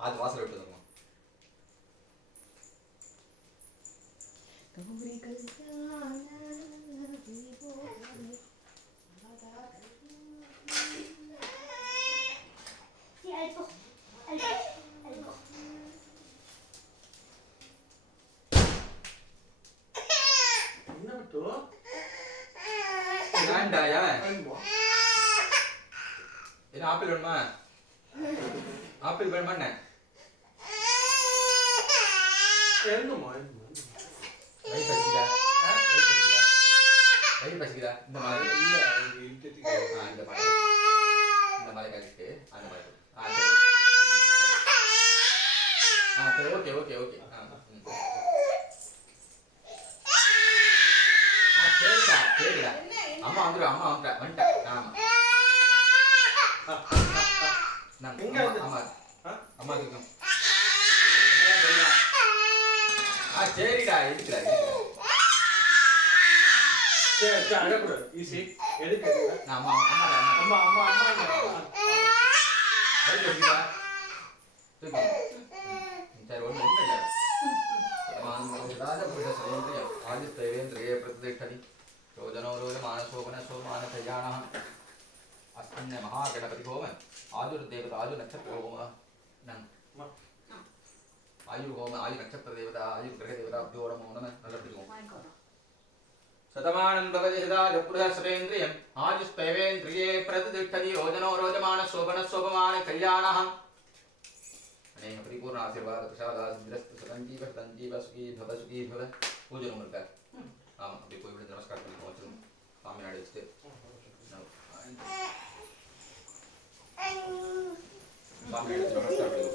அது வாசல் விட்டு வந்துருமா. கௌரி என்ன பட்டு? வேண்டாயா? என்ன ஆப்பிள் வேணுமா? ஆப்பிள் வேணுமா என்ன? எழுதுமா வயிறு பசிக்குதா? வயிறு பசிக்குதா? வயிறு பசிக்குதா? இந்த மாதிரி இல்ல இன்டெட்டிக் இந்த மாதிரி இந்த மாதிரி கழிட்டு அந்த மாதிரி சரி ஓகே ஓகே ஓகே. சரிடா சரிடா. அம்மா வந்துடும் அம்மா வந்துட்டேன். ஆமா அம்மா அம்மா கேட்கும். சரிடா எடுக்கல சரி சரி அடக்கூடாது. ஈஸி எதுக்கு நான் அம்மா அம்மா அம்மா அம்மா அம்மா அம்மா வயிறு வச்சுக்கா தூக்கி. சரி ஒன்று ஒன்றும் இல்லை. ஆதித்யவேந்திரியே பிரதிஷ்டதி ரோஜனோ ரோஜமானசோபனசோமான கல்யாணः अस्मिन् महागणपति होमः आयुर्देवता आयु नक्षत्र होमः आयु होम आयु नक्षत्र देवता आयु ग्रह देवता अभ्यो नमो नमः. नलर्तिको शतमानं भवति हृदाय पुरुषस्वेन्द्रियम् आयुस्तेवेन्द्रिये प्रतिष्ठति रोजनो रोजमानशोभनशोभमान कल्याणः. अनेक परिपूर्ण आशीर्वाद प्रसादा सिद्धिरस्तु सतञ्जीव सुखी भव सुखी भव. पूजन उम्र का आम अभी कोई भी नमस्कार करने पहुंच சாமி எடுத்துட்டு வர சாப்பிடுங்க.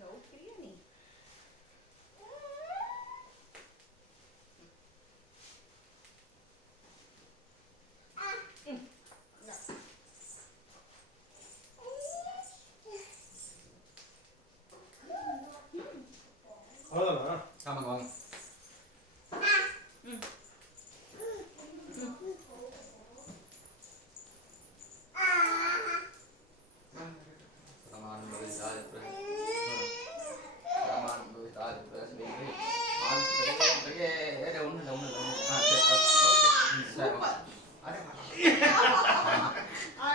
Daud biryani. அவ்வளோதானா? ஆமாங்க வாங்க.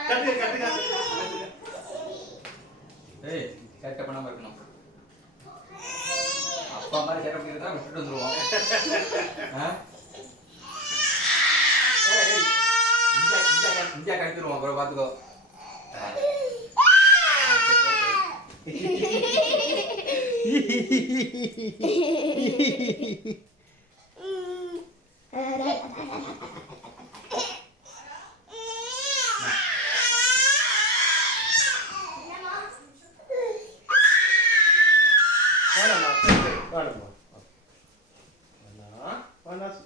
கட்டு கட்டு கட்டு. ஏய் சேட்டை பண்ணாம இருக்கணும். அப்பா மாதிரி சேட்டை பண்ணிருந்தா விட்டுட்டு வந்துருவோம். இந்தியா கழிச்சிருவோம் அப்புறம் பார்த்துக்கோ. வேணாம்மா, சரி, சரி, வேணாம்மா. வேணாம், வேணாம்.